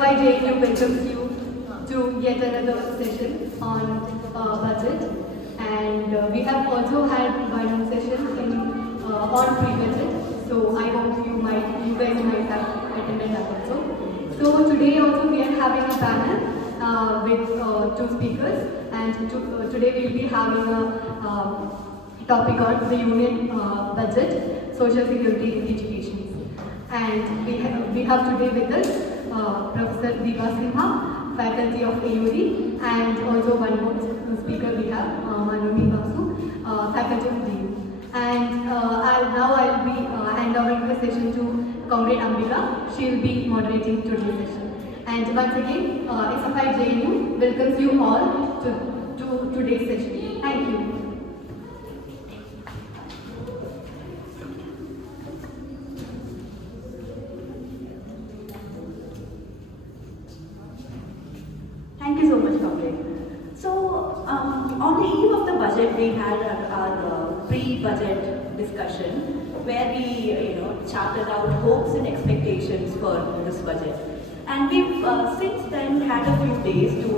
SFI JNU welcomes you to yet another session on budget, and we have also had one session on pre-budget. So I hope you guys might have attended that also. So today also we are having a panel with two speakers, and today we will be having a topic on the union budget, social security in education. And we have today with us Professor Dipa Sinha, faculty of AUD, and also one more speaker we have, Monami, Basu, faculty of DU. And now I'll be handovering the session to Comrade Ambika. She will be moderating today's session. And once again, SFI JNU welcomes you all to today's session. Thank you. Thank you so much, Comrade. So, on the eve of the budget, we had our pre-budget discussion where we, charted out hopes and expectations for this budget. And we've since then had a few days to,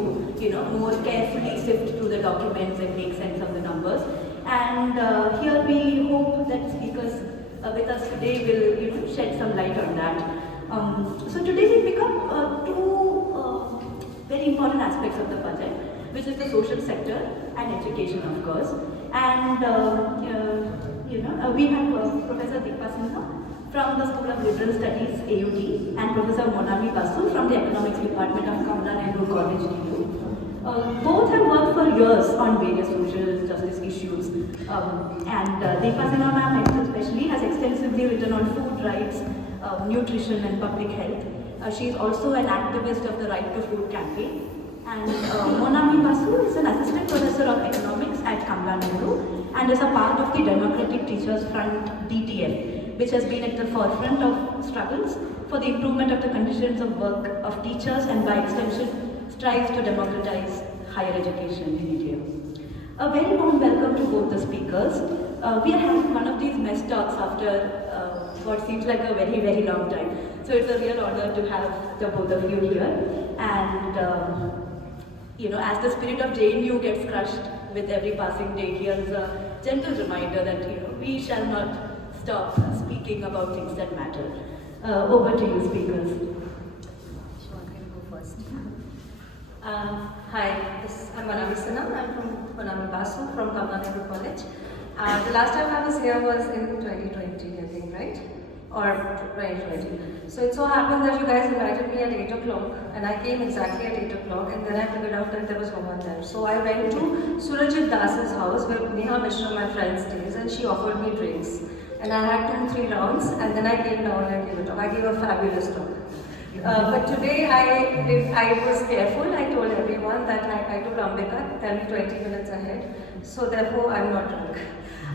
more carefully sift through the documents and make sense of the numbers. And here we hope that speakers with us today will, shed some light on that. So today we pick up two very important aspects of the budget, which is the social sector and education, of course. And we have Professor Dipa Sinha from the School of Liberal Studies, AUD, and Professor Monami Basu from the Economics Department of College, DU. Both have worked for years on various social justice issues, and Dipa Sinha ma'am especially has extensively written on food rights, nutrition and public health. She is also an activist of the Right to Food campaign. And Monami Basu is an assistant professor of economics at Nehru and is a part of the Democratic Teachers Front DTF, which has been at the forefront of struggles for the improvement of the conditions of work of teachers and by extension strives to democratize higher education in India. A very warm welcome to both the speakers. We are having one of these mess talks after what seems like a very, very long time. So it's a real honor to have the both of you here. And as the spirit of JNU gets crushed with every passing day, here's a gentle reminder that we shall not stop speaking about things that matter. Over to you, speakers. Sure, I can go first. Hi, I'm Monami Sinha. I'm from Monami Basu from Nehru College. The last time I was here was in 2020, I think, right? Or 2020. So it so happened that you guys invited me at 8 o'clock, and I came exactly at 8 o'clock, and then I figured out that there was no one there. So I went to Surajit Das's house where Neha Mishra, my friend, stays, and she offered me drinks. And I had 2-3 rounds, and then I came down and gave a talk. I gave a fabulous talk. But today I was careful. I told everyone that I told Ambika, tell me 20 minutes ahead. So therefore, I'm not drunk.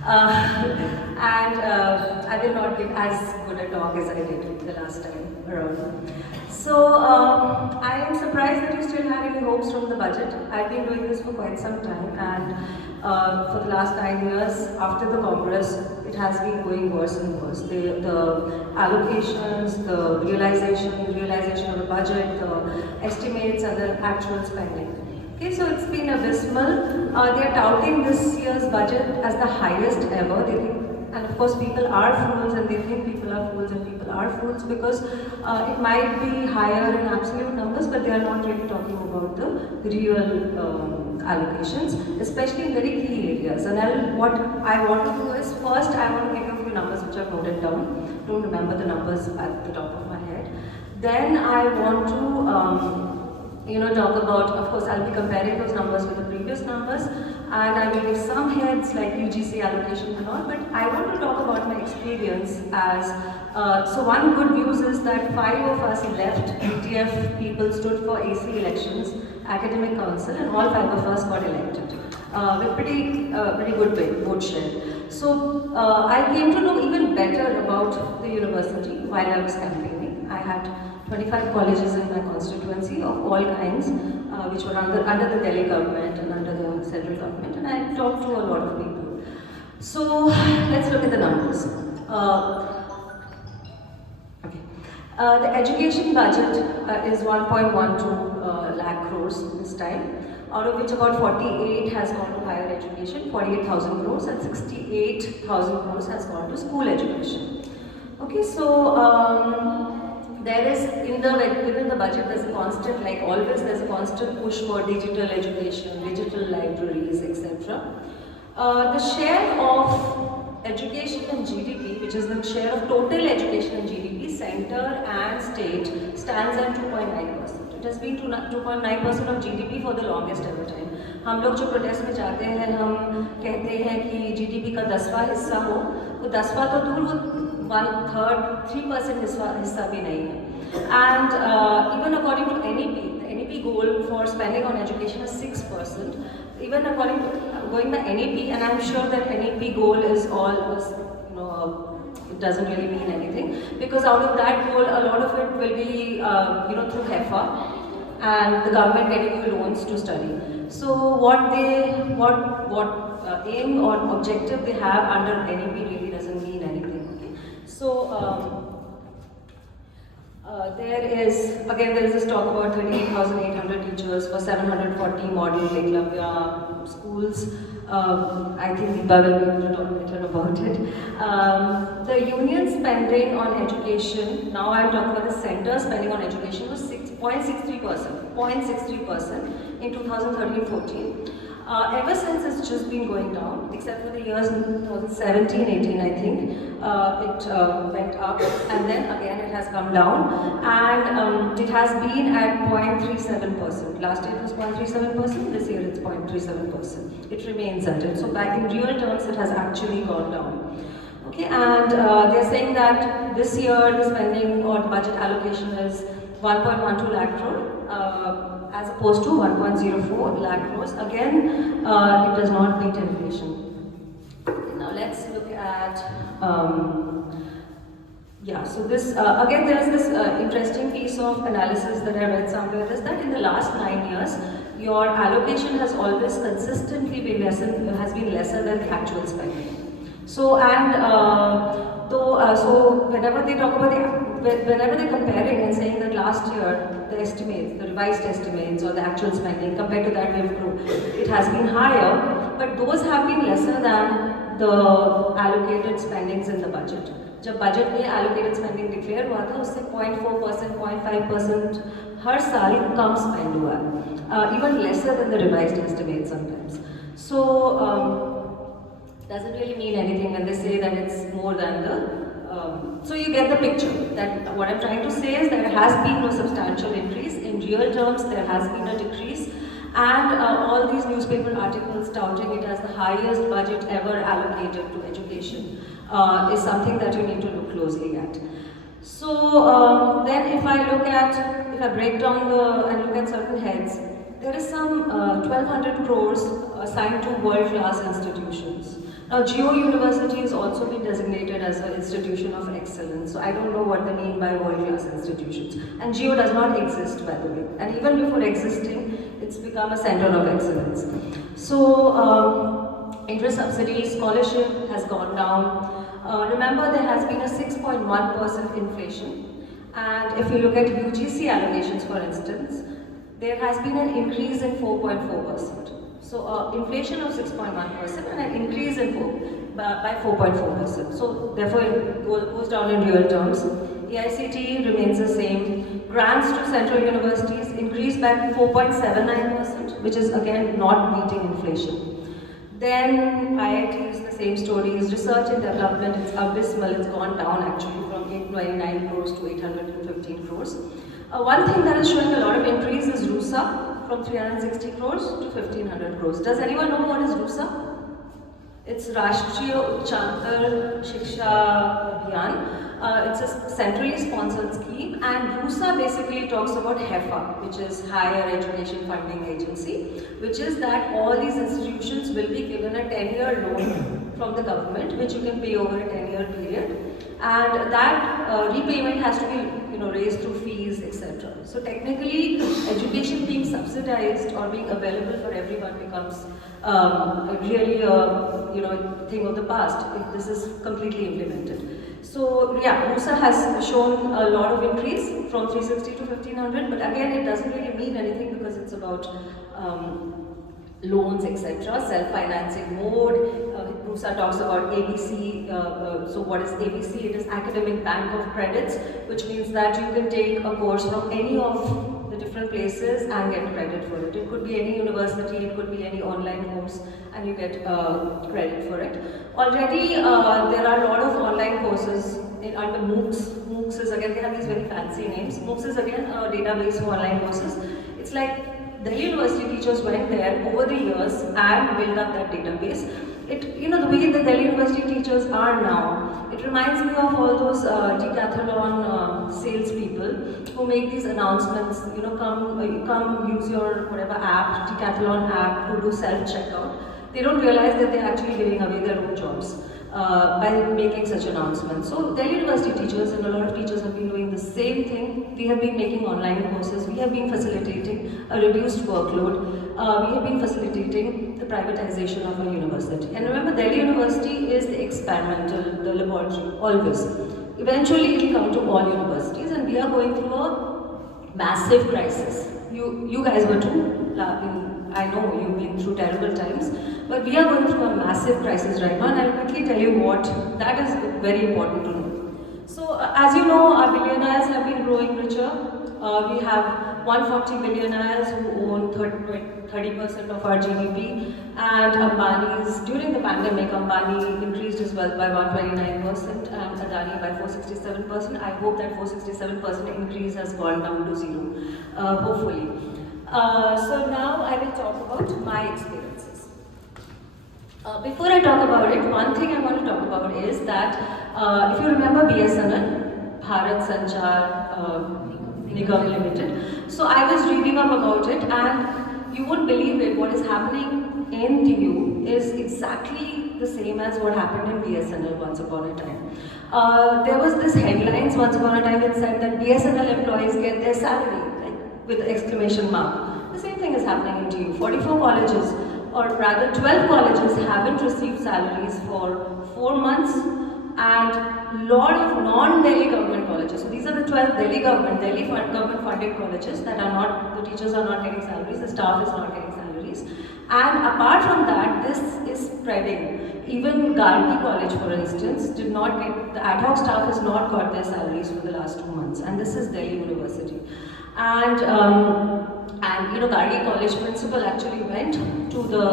I will not give as good a talk as I did the last time around. So I am surprised that you still have any hopes from the budget. I've been doing this for quite some time, and for the last 9 years after the Congress, it has been going worse and worse. The allocations, the realization of the budget, the estimates and the actual spending. Okay, so it's been abysmal. They are touting this year's budget as the highest ever. They think, and of course people are fools, and they think people are fools, and people are fools because it might be higher in absolute numbers, but they are not really talking about the real allocations, especially in very key areas. And what I want to do is, first I want to give you a few numbers which I've noted down. Don't remember the numbers at the top of my head. Then I want to talk about, of course, I'll be comparing those numbers with the previous numbers, and I will give some heads like UGC allocation and all, but I want to talk about my experience as, so one good news is that 5 of us left, UTF people stood for AC elections, academic council, and all 5 of us got elected. With pretty good vote share. So I came to know even better about the university while I was campaigning. I had 25 colleges in my constituency of all kinds, which were under the Delhi government and under the central government, and I talked to a lot of people. So let's look at the numbers. The education budget is 1.12 lakh crores this time, out of which about 48 has gone to higher education, 48,000 crores, and 68,000 crores has gone to school education. Okay, so there is within the budget there's a constant, like always, there's a constant push for digital education, digital libraries, etc. The share of education and GDP, which is the share of total education and GDP, center and state, stands at 2.9%. It has been 2.9% of GDP for the longest ever time. हम लोग जो protest में जाते हैं, हम कहते हैं कि GDP का 10वां हिस्सा हो, वो 10वां तो दूर, वो 1/3, 3% हिस्सा भी नहीं है. And even according to NEP, the NEP goal for spending on education is 6%. Even according to going by NEP, and I'm sure that NEP goal is all, it doesn't really mean anything, because out of that goal, a lot of it will be, through HEFA and the government getting you loans to study. So what aim or objective they have under NEP really doesn't mean anything. Okay? So there is this talk about 38,800 teachers for 740 model Eklavya schools. I think Dipa will be able to talk later about it. The union spending on education, now I'm talking about the center spending on education, was 0.63% in 2013-14. Ever since it's just been going down, except for the years 2017-18, I think, it went up, and then again it has come down, and it has been at 0.37%. Last year it was 0.37%, this year it's 0.37%. It remains at it. So back in real terms, it has actually gone down. Okay, and they're saying that this year the spending or the budget allocation is 1.12 lakh crore. As opposed to 1.04 lakh crores. Again, it does not beat inflation. Now let's look at, so this, again there is this interesting piece of analysis that I read somewhere, is that in the last 9 years, your allocation has always consistently been lesser than the actual spending. So, and so whenever they talk about whenever they're comparing and saying that last year, the estimates, the revised estimates or the actual spending, compared to that it has been higher, but those have been lesser than the allocated spendings in the budget. जब budget में allocated spending declare हुआ था, उससे 0.4%, 0.5% हर साल कम spend हुआ है, even lesser than the revised estimates sometimes. So doesn't really mean anything when they say that it's more than the. So you get the picture that what I'm trying to say is that there has been no substantial increase. In real terms, there has been a decrease, and all these newspaper articles touting it as the highest budget ever allocated to education is something that you need to look closely at. So then if I break down and look at certain heads, there is some 1,200 crores assigned to world-class institutions. Now, Geo University has also been designated as an institution of excellence. So I don't know what they mean by world-class institutions. And Geo does not exist, by the way. And even before existing, it's become a center of excellence. So interest subsidy, scholarship has gone down. Remember, there has been a 6.1% inflation. And if you look at UGC allocations, for instance, there has been an increase in 4.4%. So inflation of 6.1% and an increase in by 4.4%. So therefore it goes down in real terms. EICT remains the same. Grants to central universities increased by 4.79%, which is again not beating inflation. Then IIT is the same story. Research and development, it's abysmal. It's gone down actually from 829 crores to 815 crores. One thing that is showing a lot of increase is RUSA, from 360 crores to 1500 crores. Does anyone know what is RUSA? It's Rashtriya Uchchar Shiksha Abhiyan. It's a centrally sponsored scheme, and RUSA basically talks about HEFA, which is Higher Education Funding Agency, which is that all these institutions will be given a 10-year loan from the government, which you can pay over a 10-year period. and that repayment has to be raised through fees, etc. So technically, education being subsidized or being available for everyone becomes really a thing of the past if this is completely implemented. So yeah, MUSA has shown a lot of increase from 360 to 1500, but again it doesn't really mean anything because it's about loans, etc., self-financing mode. MUSA talks about ABC. So what is ABC? It is Academic Bank of Credits, which means that you can take a course from any of the different places and get credit for it. It could be any university, it could be any online course, and you get credit for it. Already there are a lot of online courses under MOOCs. MOOCs is again, they have these very fancy names. MOOCs is again a database for online courses. It's like Delhi University teachers went there over the years and built up that database. The way the Delhi University teachers are now, it reminds me of all those decathlon salespeople who make these announcements. Come use your whatever app, decathlon app, to do self-checkout. They don't realize that they're actually giving away their own jobs by making such announcements. So Delhi University teachers and a lot of teachers have been doing the same thing. We have been making online courses, we have been facilitating a reduced workload, we have been facilitating the privatization of our university. And remember, Delhi University is the experimental, the laboratory, always. Eventually it will come to all universities, and we are going through a massive crisis. You guys were too. I know you've been through terrible times, but we are going through a massive crisis right now, and I'll quickly tell you what. That is very important to know. So, as you know, our billionaires have been growing richer. We have 140 billionaires who own 30% of our GDP, and Ambani's, during the pandemic, Ambani increased his wealth by 129% and Adani by 467%. I hope that 467% increase has gone down to zero, hopefully. So now I will talk about my experiences. Before I talk about it, one thing I want to talk about is that if you remember BSNL, Bharat Sanchar Nigam Limited. So I was reading up about it, and you won't believe it, what is happening in TU is exactly the same as what happened in BSNL once upon a time. There was this headlines once upon a time that said that BSNL employees get their salary, with exclamation mark. The same thing is happening in TU. 44 colleges, or rather 12 colleges, haven't received salaries for 4 months, and lot of non-Delhi government colleges. So these are the 12 Delhi government funded colleges that are not, the teachers are not getting salaries, the staff is not getting salaries. And apart from that, this is spreading. Even Gargi College, for instance, did not get, the ad hoc staff has not got their salaries for the last 2 months, and this is Delhi University. And Gargi College principal actually went to the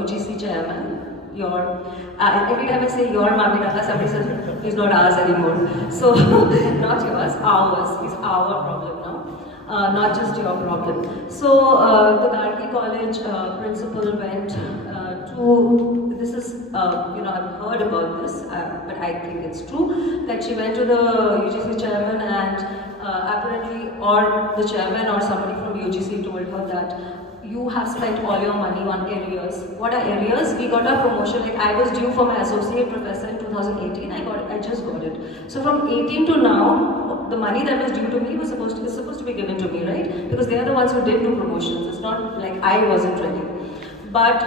UGC chairman. Every time I say your Mamidaka, somebody says he's not ours anymore. So not yours, ours. He's our problem now, not just your problem. So the Gargi College principal went to, this is, I've heard about this, but I think it's true, that she went to the UGC chairman and apparently, or the chairman or somebody from UGC told her that you have spent all your money on arrears. What are arrears? We got our promotion, like I was due for my associate professor in 2018, I just got it. So from 18 to now, the money that was due to me was supposed to be given to me, right? Because they are the ones who did do promotions. It's not like I wasn't ready. But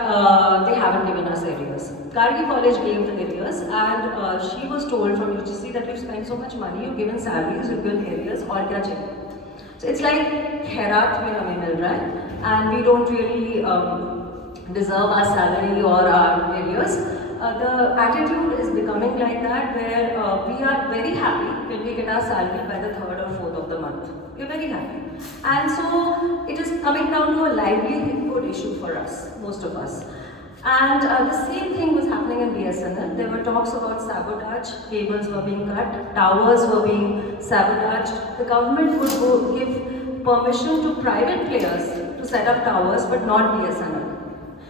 they haven't given us arrears. Gargi College gave the arrears, and she was told from UGC that you've spent so much money, you've given salaries, you've given arrears, aur kya chahiye? So it's like khairat mein hame mil raha hai, and we don't really deserve our salary or our arrears. The attitude is becoming like that, where we are very happy when we get our salary by the 3rd or 4th of the month. We're very happy. And so it is coming down to a livelihood issue for us, most of us. And the same thing was happening in BSNL. There were talks about sabotage, cables were being cut, towers were being sabotaged. The government would give permission to private players to set up towers, but not BSNL.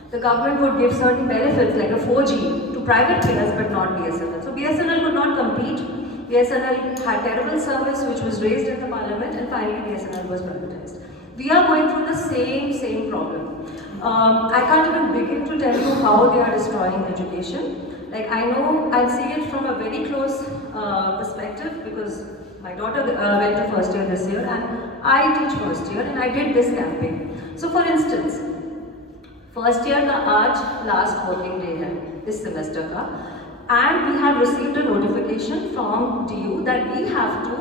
The government would give certain benefits like a 4G to private players, but not BSNL. So BSNL could not compete. BSNL had terrible service which was raised in the parliament, and finally BSNL was privatized. We are going through the same problem. I can't even begin to tell you how they are destroying education. Like I know, I see it from a very close perspective because my daughter went to first year this year and I teach first year and I did this campaign. So for instance, first year का आज last working day है इस semester का, and we have received a notification from DU that we have to.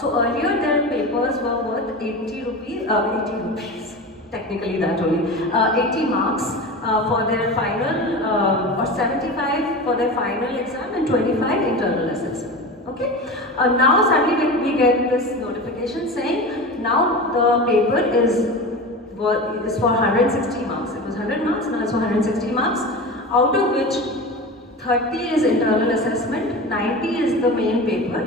So earlier their papers were worth 80 rupees, technically that only, 80 marks for their final, or 75 for their final exam and 25 internal assessment. Okay. Now suddenly we get this notification saying now the paper is for 160 marks. It was 100 marks, now it's for 160 marks, out of which 30 is internal assessment, 90 is the main paper,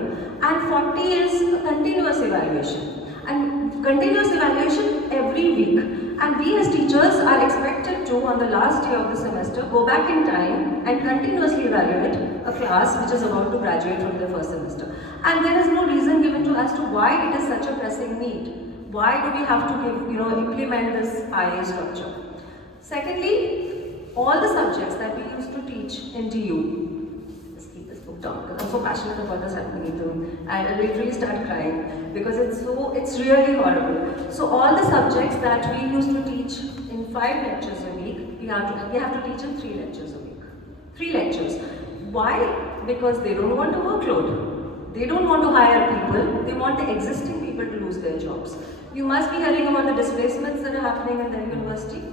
and 40 is continuous evaluation. And continuous evaluation every week. And we as teachers are expected to, on the last day of the semester, go back in time and continuously evaluate a class which is about to graduate from their first semester. And there is no reason given to as to why it is such a pressing need. Why do we have to implement this IA structure? Secondly, all the subjects that we used to teach in DU, let's keep this book down because I'm so passionate about this happening to me. I literally start crying because it's really horrible. So all the subjects that we used to teach in 5 lectures a week, we have to teach in 3 lectures a week. 3 lectures. Why? Because they don't want a workload. They don't want to hire people. They want the existing people to lose their jobs. You must be hearing about the displacements that are happening in their university.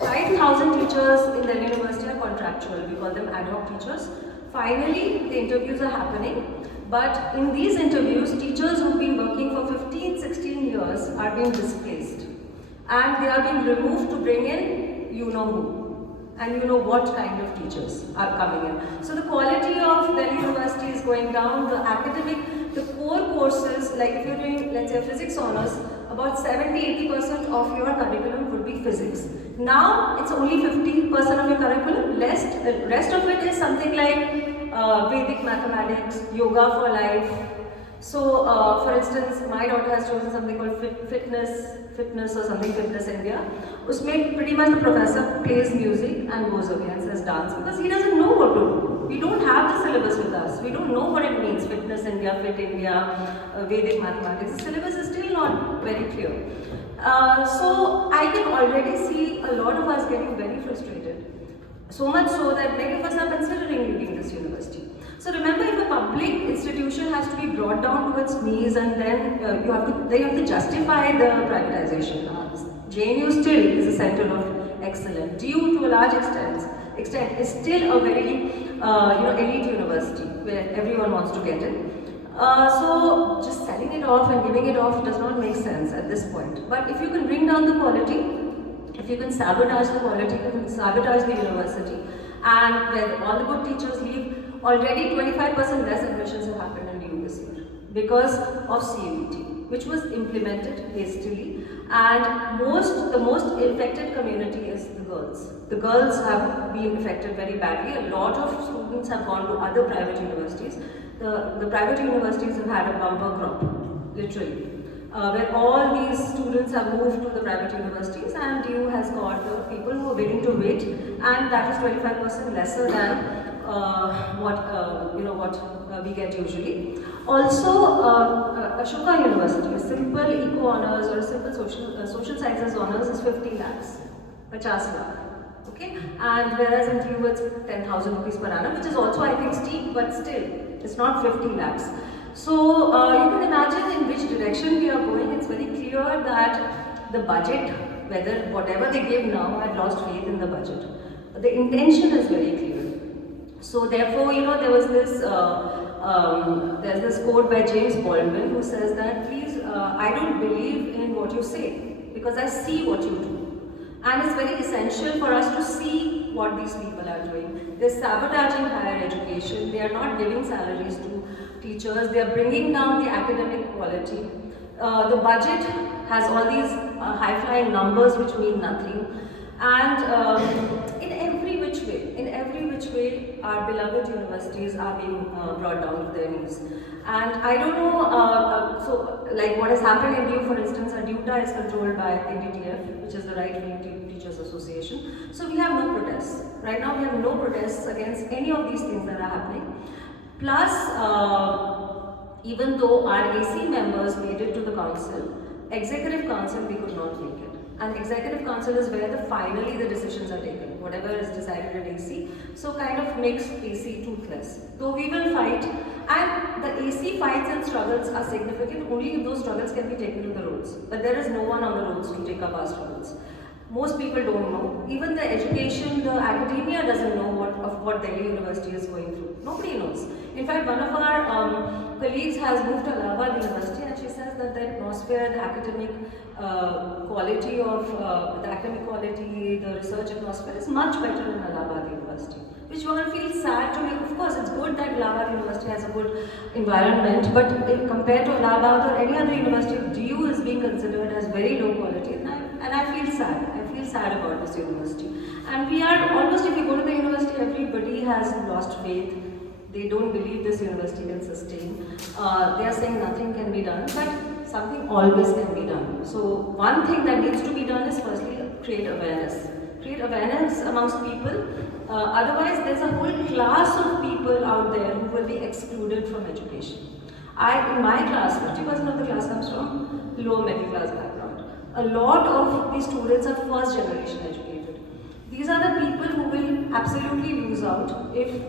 5,000 teachers in their university are contractual. We call them ad hoc teachers. Finally, the interviews are happening. But in these interviews, teachers who've been working for 15, 16 years are being displaced. And they are being removed to bring in you know who. And you know what kind of teachers are coming in. So the quality of Delhi University is going down. The core courses, like if you're doing, let's say, physics honors, about 70-80% of your curriculum would be physics. Now it's only 50% of your curriculum. The rest of it is something like Vedic mathematics, yoga for life. So, for instance, my daughter has chosen something called fitness or something, Fitness India. Usme pretty much the professor plays music and goes away and says dance because he doesn't know what to do. We don't have the syllabus with us. We don't know what it means, Fitness India, Fit India, Vedic mathematics. The syllabus is still not very clear. So I can already see a lot of us getting very frustrated. So much so that many of us are considering leaving this university. So remember, if a public institution has to be brought down to its knees and then you have to justify the privatization. JNU still is a center of excellence. DU to a large extent is still a very elite university where everyone wants to get in. So just selling it off and giving it off does not make sense at this point. But if you can bring down the quality, if you can sabotage the quality, you can sabotage the university, and where all the good teachers leave, already 25% less admissions have happened in DU this year because of CUET, which was implemented hastily, and the most affected community is the girls. The girls have been affected very badly. A lot of students have gone to other private universities. The private universities have had a bumper crop, literally. Where all these students have moved to the private universities and DU has got the people who are willing to wait, and that is 25% lesser than what we get usually. Also, Ashoka University, a simple eco honors or a simple social sciences honors is 50 lakhs, 50 lakh. Okay, and whereas in DU it's 10,000 rupees per annum, which is also I think steep, but still it's not 50 lakhs. So you can imagine in which direction we are going. It's very clear that the budget, whatever they give now, I've lost faith in the budget. The intention is very clear. So therefore, there was this, there's this quote by James Baldwin who says that, please, I don't believe in what you say because I see what you do. And it's very essential for us to see what these people are doing. They're sabotaging higher education. They are not giving salaries to teachers. They are bringing down the academic quality. The budget has all these high-flying numbers which mean nothing. And in every which way, our beloved universities are being brought down to their knees. And I don't know, so like what has happened in DU, for instance, our DUTA is controlled by NDTF, which is the right-wing teachers Teachers Association. So we have no protests. Right now we have no protests against any of these things that are happening. Plus, even though our AC members made it to the council, executive council we could not make it. And executive council is where finally the decisions are taken, whatever is decided at AC. So kind of makes AC toothless. Though we will fight, and the AC fights and struggles are significant only if those struggles can be taken to the roads. But there is no one on the roads to take up our struggles. Most people don't know. Even the education, the academia doesn't know what Delhi University is going through. Nobody knows. In fact, one of our colleagues has moved to Allahabad University, and she says that the atmosphere, the academic quality of the academic quality, the research atmosphere is much better in Allahabad University. Which one feels sad to me. Of course, it's good that Allahabad University has a good environment, but compared to Allahabad or any other university, DU is being considered as very low quality, and I feel sad. I feel sad about this university. And we are almost, if you go to the university, everybody has lost faith. They don't believe this university can sustain. They are saying nothing can be done, but something always can be done. So one thing that needs to be done is firstly create awareness. Create awareness amongst people. Otherwise, there's a whole class of people out there who will be excluded from education. In my class, 50% of the class comes from lower middle class background. A lot of these students are first generation educated. These are the people who will absolutely lose out if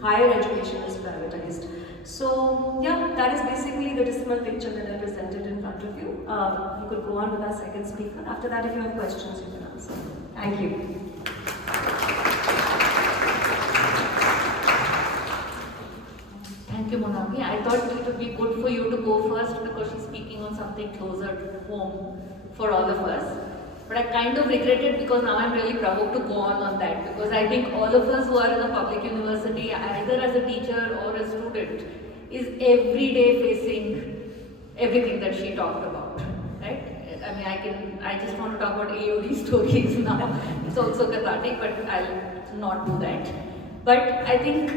higher education is privatized. So yeah, that is basically the dismal picture that I presented in front of you. You could go on with our second speaker. After that, if you have questions, you can answer. Thank you. Thank you, Monami. I thought it would be good for you to go first because she's speaking on something closer to home for all of us. But I kind of regret it because now I'm really provoked to go on that, because I think all of us who are in a public university, either as a teacher or a student, is every day facing everything that she talked about, right? I mean, I just want to talk about AUD stories now. It's also cathartic, but I'll not do that. But I think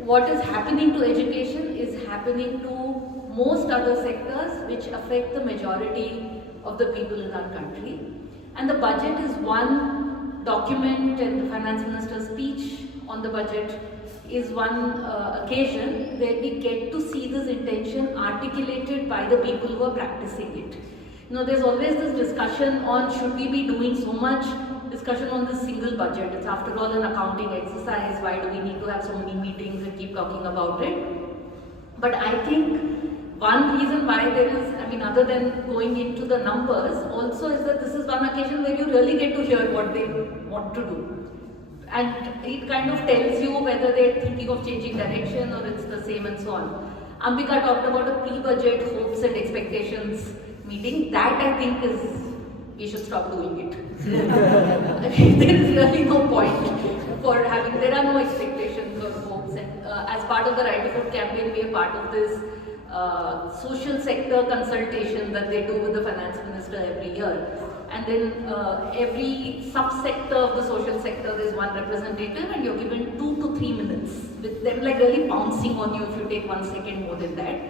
what is happening to education is happening to most other sectors which affect the majority of the people in our country. And the budget is one document, and the finance minister's speech on the budget is one occasion where we get to see this intention articulated by the people who are practicing it. You know, there's always this discussion on should we be doing so much discussion on this single budget. It's after all an accounting exercise. Why do we need to have so many meetings and keep talking about it? But I think one reason why there is, other than going into the numbers, also is that this is one occasion where you really get to hear what they want to do. And it kind of tells you whether they're thinking of changing direction or it's the same and so on. Ambika talked about a pre-budget hopes and expectations meeting. That I think is, we should stop doing it. There is really no point for having, there are no expectations or hopes. And as part of the Right to Food campaign, we are part of this social sector consultation that they do with the finance minister every year. And then every subsector of the social sector, there's one representative, and you're given 2 to 3 minutes with them like really bouncing on you if you take 1 second more than that.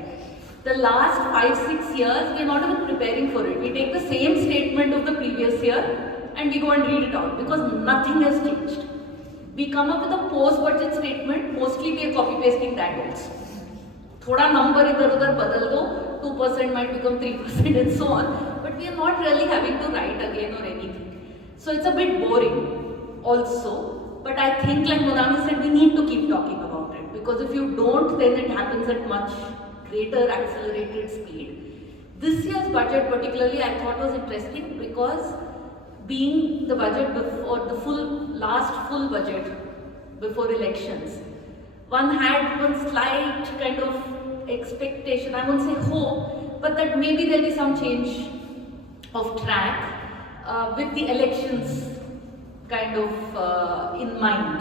The last 5-6 years, we're not even preparing for it. We take the same statement of the previous year and we go and read it out because nothing has changed. We come up with a post-budget statement, mostly we are copy-pasting that also. Thoda number idhar udhar badal do, 2% might become 3% and so on. But we are not really having to write again or anything. So it's a bit boring also. But I think, like Monami said, we need to keep talking about it. Because if you don't, then it happens at much greater accelerated speed. This year's budget particularly I thought was interesting because being the budget before the last full budget before elections, one had one slight kind of expectation, I won't say hope, but that maybe there'll be some change of track with the elections kind of in mind,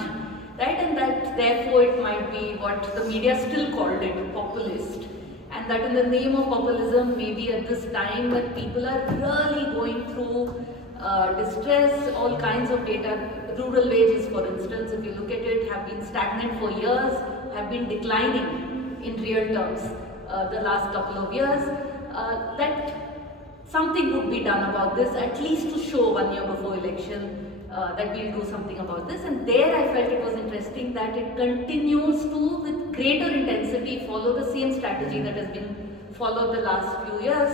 right? And that therefore it might be what the media still called it, populist. And that in the name of populism, maybe at this time when people are really going through distress, all kinds of data, rural wages for instance, if you look at it, have been stagnant for years, have been declining in real terms the last couple of years, that something would be done about this, at least to show 1 year before election that we'll do something about this. And there I felt it was interesting that it continues to, with greater intensity, follow the same strategy that has been followed the last few years,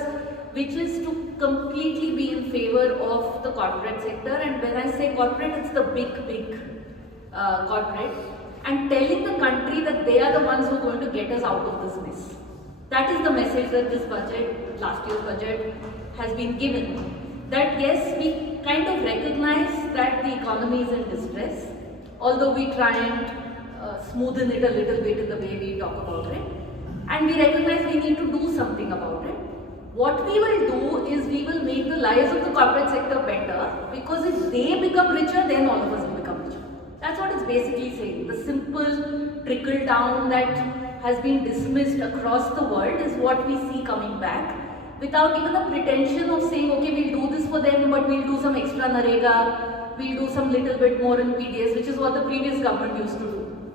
which is to completely be in favor of the corporate sector. And when I say corporate, it's the big corporate, and telling the country that they are the ones who are going to get us out of this mess. That is the message that this budget, last year's budget, has been given. That yes, we kind of recognize that the economy is in distress, although we try and smoothen it a little bit in the way we talk about it, and we recognize we need to do something about it. What we will do is we will make the lives of the corporate sector better, because if they become richer, then all of us will become richer. That's what it's basically saying. The simple trickle down that has been dismissed across the world is what we see coming back, without even a pretension of saying, okay, we'll do this for them, but we'll do some extra narega, we'll do some little bit more in PDS, which is what the previous government used to do.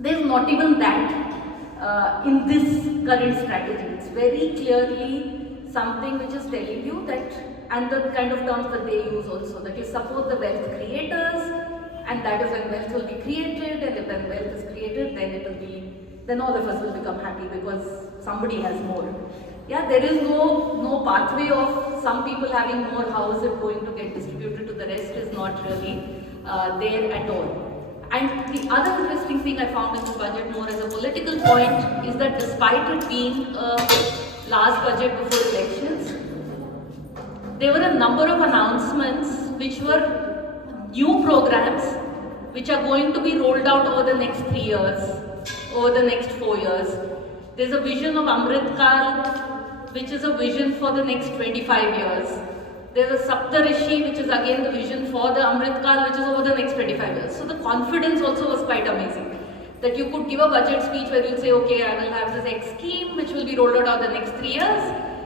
There's not even that in this current strategy. It's very clearly something which is telling you that, and the kind of terms that they use also, that you support the wealth creators, and that is when wealth will be created, and if when wealth is created, then all of us will become happy because somebody has more. Yeah, there is no pathway of some people having more, how is it going to get distributed to the rest is not really there at all. And the other interesting thing I found in this budget, more as a political point, is that despite it being a last budget before elections, there were a number of announcements which were new programs which are going to be rolled out over the next 3 years, over the next 4 years. There's a vision of Amrit Kal, which is a vision for the next 25 years. There's a Saptarishi, which is again the vision for the Amrit Kal, which is over the next 25 years. So the confidence also was quite amazing. That you could give a budget speech where you'll say, okay, I will have this X scheme, which will be rolled out over the next 3 years.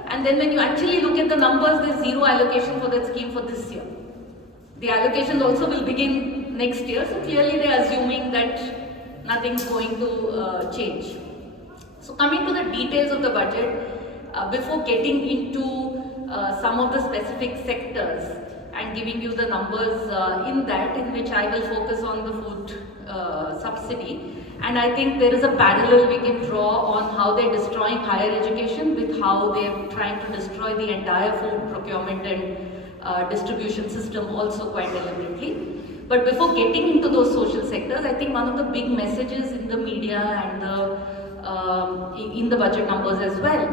And then when you actually look at the numbers, there's zero allocation for that scheme for this year. The allocations also will begin next year. So clearly they're assuming that nothing's going to change. So coming to the details of the budget, before getting into some of the specific sectors and giving you the numbers in that, in which I will focus on the food subsidy. And I think there is a parallel we can draw on how they're destroying higher education with how they're trying to destroy the entire food procurement and distribution system also quite deliberately. But before getting into those social sectors, I think one of the big messages in the media and in the budget numbers as well,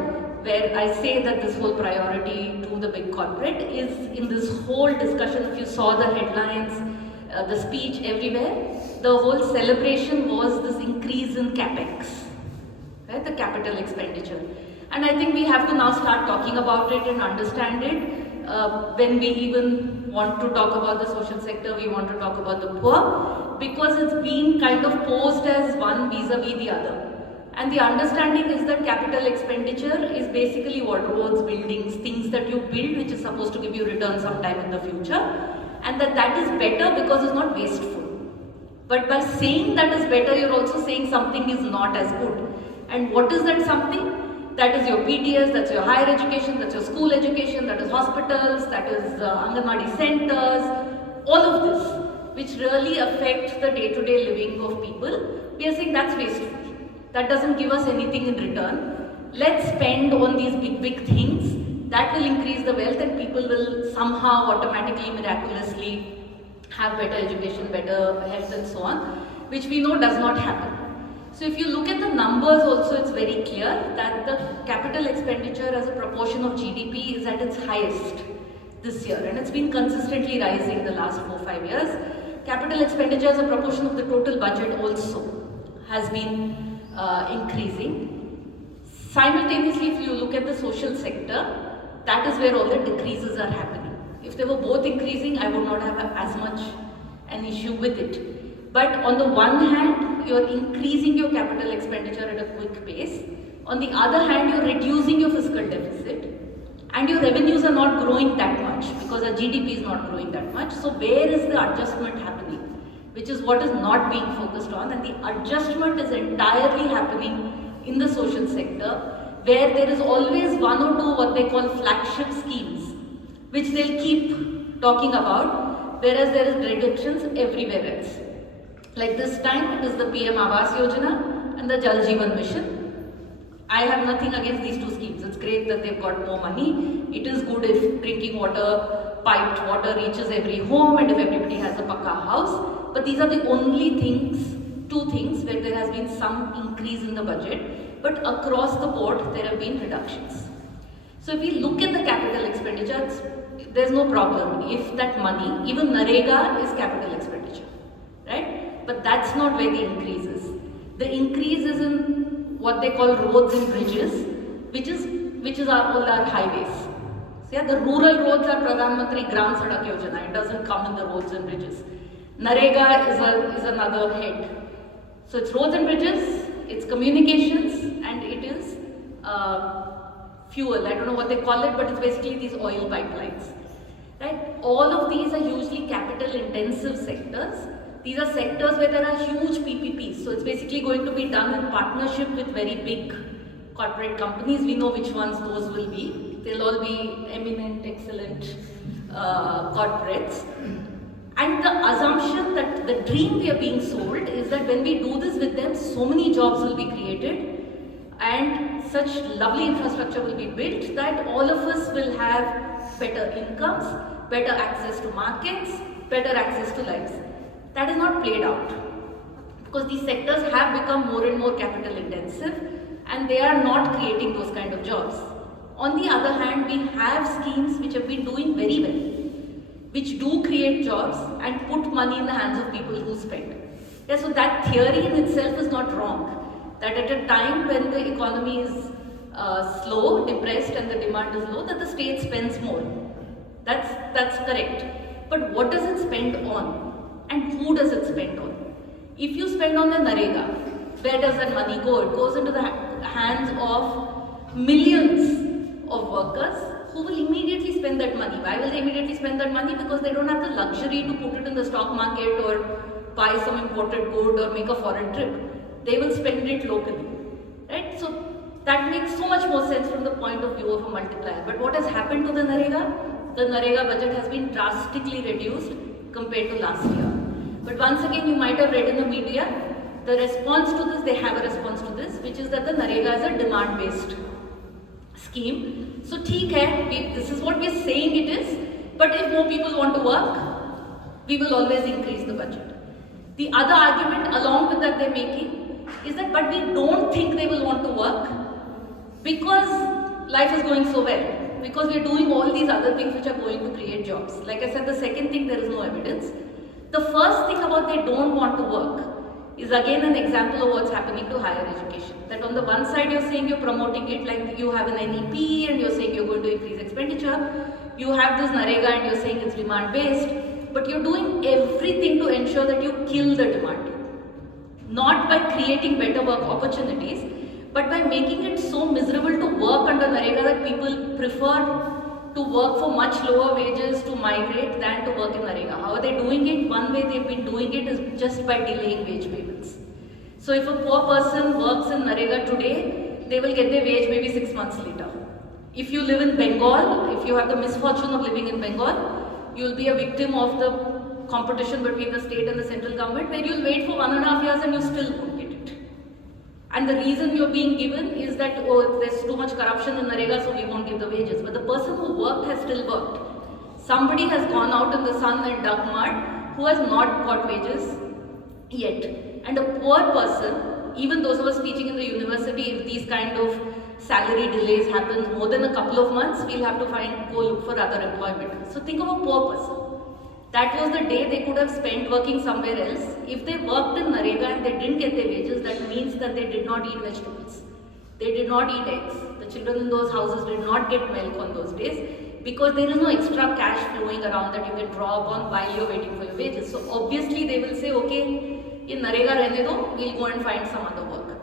where I say that this whole priority to the big corporate is in this whole discussion. If you saw the headlines, the speech everywhere, the whole celebration was this increase in capex, right? The capital expenditure. And I think we have to now start talking about it and understand it. When we even want to talk about the social sector, we want to talk about the poor, because it's been kind of posed as one vis-a-vis the other. And the understanding is that capital expenditure is basically what? Roads, buildings, things that you build which is supposed to give you return sometime in the future, and that is better because it's not wasteful. But by saying that is better, you're also saying something is not as good. And what is that something? That is your PDS, that's your higher education, that's your school education, that is hospitals, that is Anganwadi centers, all of this, which really affect the day-to-day living of people. We are saying that's wasteful. That doesn't give us anything in return. Let's spend on these big things. That will increase the wealth and people will somehow automatically, miraculously have better education, better health and so on, which we know does not happen. So if you look at the numbers also, it's very clear that the capital expenditure as a proportion of GDP is at its highest this year, and it's been consistently rising the last 4-5 years. Capital expenditure as a proportion of the total budget also has been increasing. Simultaneously, if you look at the social sector, that is where all the decreases are happening. If they were both increasing, I would not have as much an issue with it. But on the one hand, you're increasing your capital expenditure at a quick pace. On the other hand, you're reducing your fiscal deficit. And your revenues are not growing that much because our GDP is not growing that much. So where is the adjustment happening? Which is what is not being focused on, and the adjustment is entirely happening in the social sector, where there is always one or two what they call flagship schemes, which they'll keep talking about, whereas there is reductions everywhere else. Like this time, it is the PM Awas Yojana and the Jal Jeevan Mission. I have nothing against these two schemes. It's great that they've got more money. It is good if drinking water, piped water reaches every home and if everybody has a pakka house. But these are the only things, two things where there has been some increase in the budget. But across the board, there have been reductions. So if we look at the capital expenditure, there's no problem. If that money, even Narega is capital expenditure, right? But that's not where the increase is. The increase is in what they call roads and bridges, which is all our highways. So yeah, the rural roads are Pradhan Mantri Gram Sadak Yojana. It doesn't come in the roads and bridges. Narega is another head. So it's roads and bridges, it's communications, and it is fuel. I don't know what they call it, but it's basically these oil pipelines. Right? All of these are hugely capital intensive sectors. These are sectors where there are huge PPPs. So it's basically going to be done in partnership with very big corporate companies. We know which ones those will be. They'll all be eminent, excellent corporates. And the assumption that the dream we are being sold is that when we do this with them, so many jobs will be created and such lovely infrastructure will be built that all of us will have better incomes, better access to markets, better access to lives. That is not played out because these sectors have become more and more capital intensive and they are not creating those kind of jobs. On the other hand, we have schemes which have been doing very well, which do create jobs and put money in the hands of people who spend. Yeah, so that theory in itself is not wrong. That at a time when the economy is slow, depressed and the demand is low, that the state spends more. That's correct. But what does it spend on? And who does it spend on? If you spend on the Narega, where does that money go? It goes into the hands of millions of workers who will immediately spend that money. Why will they immediately spend that money? Because they don't have the luxury to put it in the stock market or buy some imported good or make a foreign trip. They will spend it locally, right? So that makes so much more sense from the point of view of a multiplier. But what has happened to the Narega? The Narega budget has been drastically reduced compared to last year. But once again, you might have read in the media, the response to this, they have a response to this, which is that the Narega is a demand-based scheme. So, theek hai, this is what we are saying it is, but if more people want to work, we will always increase the budget. The other argument along with that they're making is that, but we don't think they will want to work because life is going so well. Because we are doing all these other things which are going to create jobs. Like I said, the second thing, there is no evidence. The first thing about they don't want to work is again an example of what's happening to higher education. That on the one side you're saying you're promoting it like you have an NEP and you're saying you're going to increase expenditure. You have this Narega and you're saying it's demand based. But you're doing everything to ensure that you kill the demand. Not by creating better work opportunities, but by making it so miserable to work under Narega that people prefer to work for much lower wages to migrate than to work in Narega. How are they doing it? One way they've been doing it is just by delaying wage payments. So if a poor person works in Narega today, they will get their wage maybe 6 months later. If you live in Bengal, if you have the misfortune of living in Bengal, you will be a victim of the competition between the state and the central government where you'll wait for 1.5 years and you still won't get it. And the reason you're being given is that, oh, there's too much corruption in Narega, so we won't give the wages. But the person who worked has still worked. Somebody has gone out in the sun and dug mud who has not got wages yet. And a poor person, even those of us teaching in the university, if these kind of salary delays happen more than a couple of months, we'll have to go look for other employment. So think of a poor person. That was the day they could have spent working somewhere else. If they worked in Narega and they didn't get their wages, that means that they did not eat vegetables. They did not eat eggs. The children in those houses did not get milk on those days because there is no extra cash flowing around that you can draw upon while you're waiting for your wages. So obviously they will say, okay, in Narega rehne do, we'll go and find some other work.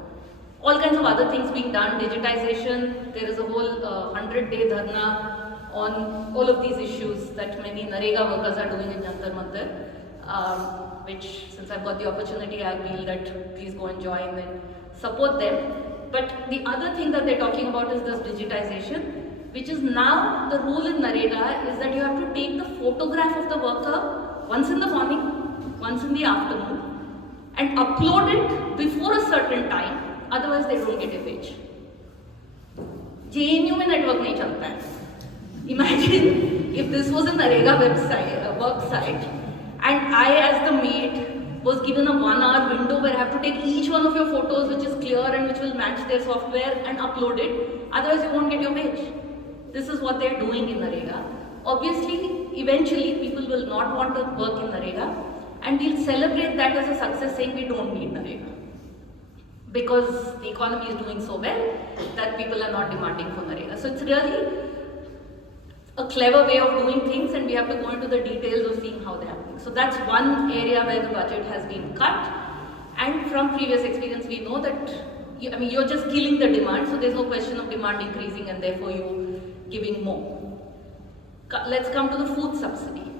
All kinds of other things being done, digitization, there is a whole 100-day dharna on all of these issues that many Narega workers are doing in Jantar Mantar, which since I've got the opportunity, I feel that please go and join and support them. But the other thing that they're talking about is this digitization, which is now the rule in Narega is that you have to take the photograph of the worker once in the morning, once in the afternoon, and upload it before a certain time, otherwise they don't get a wage. JNU में network नहीं चलता है. Imagine if this was a Narega website, a work site, and I as the maid was given a 1 hour window where I have to take each one of your photos which is clear and which will match their software and upload it, otherwise you won't get your wage. This is what they are doing in Narega. Obviously, eventually people will not want to work in Narega, and we'll celebrate that as a success, saying we don't need Narega. Because the economy is doing so well that people are not demanding for Narega. So it's really a clever way of doing things, and we have to go into the details of seeing how they're happening. So that's one area where the budget has been cut, and from previous experience we know that you're just killing the demand, so there's no question of demand increasing and therefore you giving more. Let's come to the food subsidy,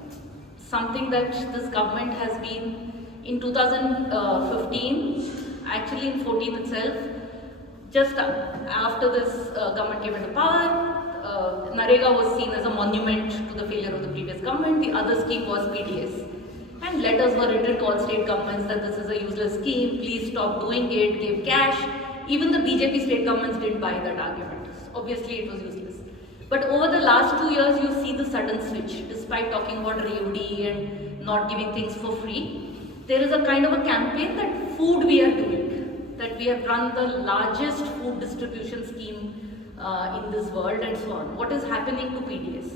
something that this government has been in 2015, actually in 14 itself, just after this government came into power. Narega was seen as a monument to the failure of the previous government. The other scheme was PDS. And letters were written to all state governments that this is a useless scheme, please stop doing it, give cash. Even the BJP state governments didn't buy that argument. Obviously it was useless. But over the last 2 years, you see the sudden switch. Despite talking about REOD and not giving things for free, there is a kind of a campaign that food we are doing, that we have run the largest food distribution scheme in this world and so on. What is happening to PDS?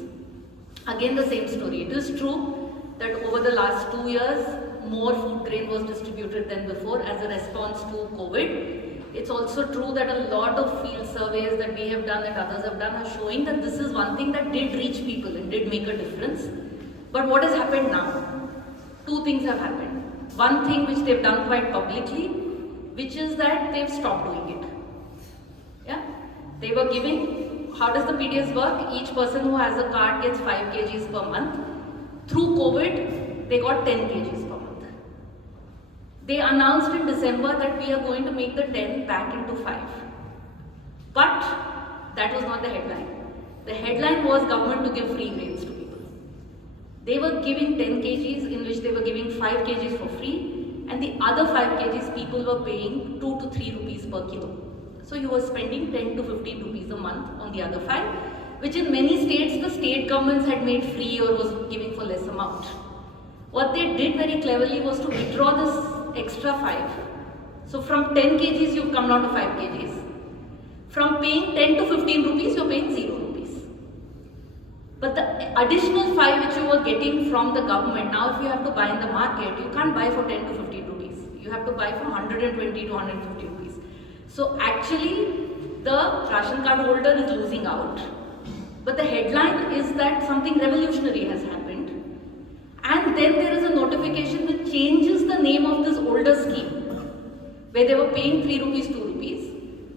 Again, the same story. It is true that over the last 2 years, more food grain was distributed than before as a response to COVID. It's also true that a lot of field surveys that we have done, that others have done, are showing that this is one thing that did reach people and did make a difference. But what has happened now? Two things have happened. One thing which they've done quite publicly, which is that they've stopped doing it. Yeah? They were giving, how does the PDS work? Each person who has a card gets 5 kgs per month. Through COVID, they got 10 kgs per month. They announced in December that we are going to make the 10 back into 5. But that was not the headline. The headline was government to give free grains to people. They were giving 10 kgs in which they were giving 5 kgs for free, and the other 5 kgs people were paying 2 to 3 rupees per kilo. So you were spending 10 to 15 rupees a month on the other 5, which in many states the state governments had made free or was giving for less amount. What they did very cleverly was to withdraw this extra 5. So from 10 kgs you've come down to 5 kgs. From paying 10 to 15 rupees you're paying 0 rupees. But the additional 5 which you were getting from the government, now if you have to buy in the market, you can't buy for 10 to 15 rupees. You have to buy for 120 to 150 rupees. So actually the ration card holder is losing out. But the headline is that something revolutionary has happened. And then there is a notification which changes the name of this older scheme, where they were paying 3 rupees, 2 rupees,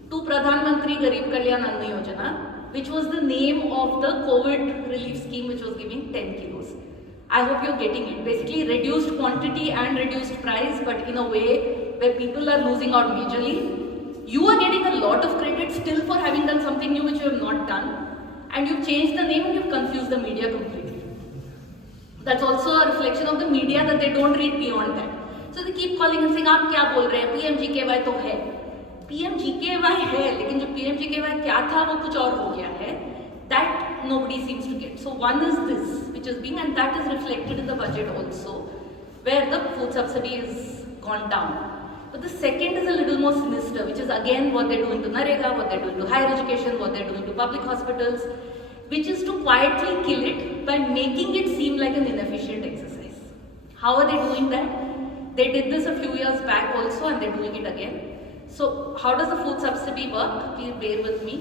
to Pradhan Mantri Garib Kalyan Anna Yojana, which was the name of the COVID relief scheme which was giving 10 kilos. I hope you're getting it. Basically reduced quantity and reduced price, but in a way where people are losing out majorly. You are getting a lot of credit still for having done something new which you have not done, and you've changed the name and you've confused the media completely. That's also a reflection of the media that they don't read beyond that. So they keep calling and saying, "आप क्या बोल रहे हैं? PMGKY तो है." PMGKY है, लेकिन जो PMGKY क्या था वो कुछ और हो गया है. That nobody seems to get. So one is this, which is being, and that is reflected in the budget also, where the food subsidy is gone down. But the second is a little more sinister, which is again what they're doing to Narega, what they're doing to higher education, what they're doing to public hospitals, which is to quietly kill it by making it seem like an inefficient exercise. How are they doing that? They did this a few years back also, and they're doing it again. So how does the food subsidy work? Please bear with me.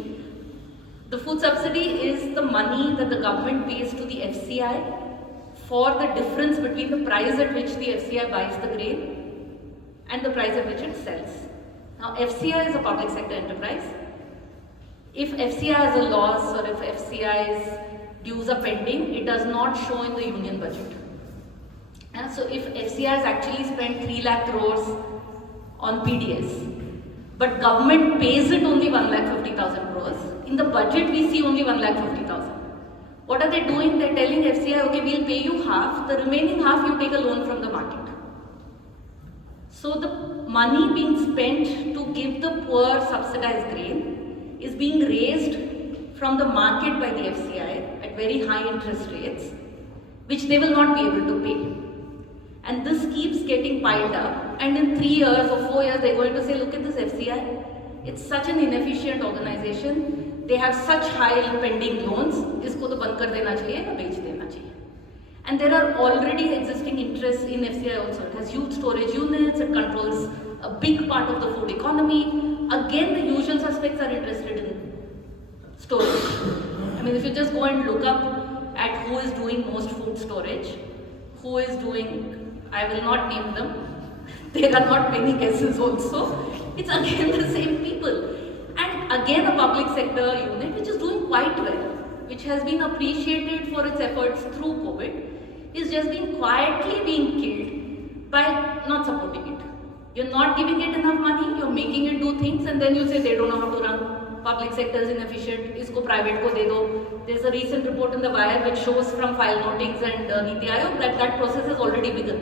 The food subsidy is the money that the government pays to the FCI for the difference between the price at which the FCI buys the grain and the price at which it sells. Now FCI is a public sector enterprise. If FCI has a loss or if FCI's dues are pending, it does not show in the union budget. And so if FCI has actually spent 3 lakh crores on PDS, but government pays it only 1,50,000 crores, in the budget we see only 1,50,000. What are they doing? They're telling FCI, okay, we'll pay you half, the remaining half you take a loan from the market. So the money being spent to give the poor subsidized grain is being raised from the market by the FCI at very high interest rates, which they will not be able to pay. And this keeps getting piled up, and in 3 years or 4 years they're going to say, look at this FCI, it's such an inefficient organization, they have such high pending loans, isko to band kar dena chahiye ya bech dena chahiye. And there are already existing interests in FCI also. It has huge storage units, it controls a big part of the food economy. Again, the usual suspects are interested in storage. I mean, if you just go and look up at who is doing most food storage, who is doing, I will not name them, there are not many guesses also. It's again the same people. And again a public sector unit which is doing quite well, which has been appreciated for its efforts through COVID, is just being quietly being killed by not supporting it. You're not giving it enough money, you're making it do things, and then you say they don't know how to run. Public sector is inefficient, isko private ko de do. There's a recent report in the Wire which shows from file notings and Niti Aayog that process has already begun,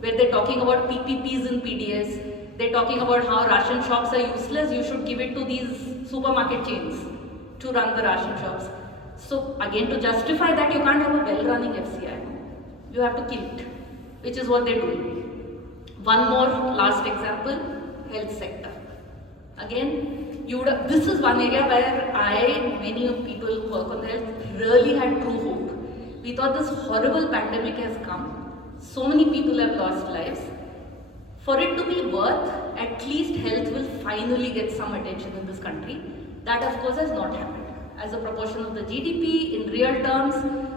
where they're talking about PPPs in PDS, they're talking about how ration shops are useless, you should give it to these supermarket chains to run the ration shops. So again, to justify that, you can't have a well-running FCI. You have to kill it, which is what they're doing. One more last example, health sector. Again, this is one area where many of people who work on health really had true hope. We thought this horrible pandemic has come, so many people have lost lives. For it to be worth, at least health will finally get some attention in this country. That of course has not happened. As a proportion of the GDP, in real terms,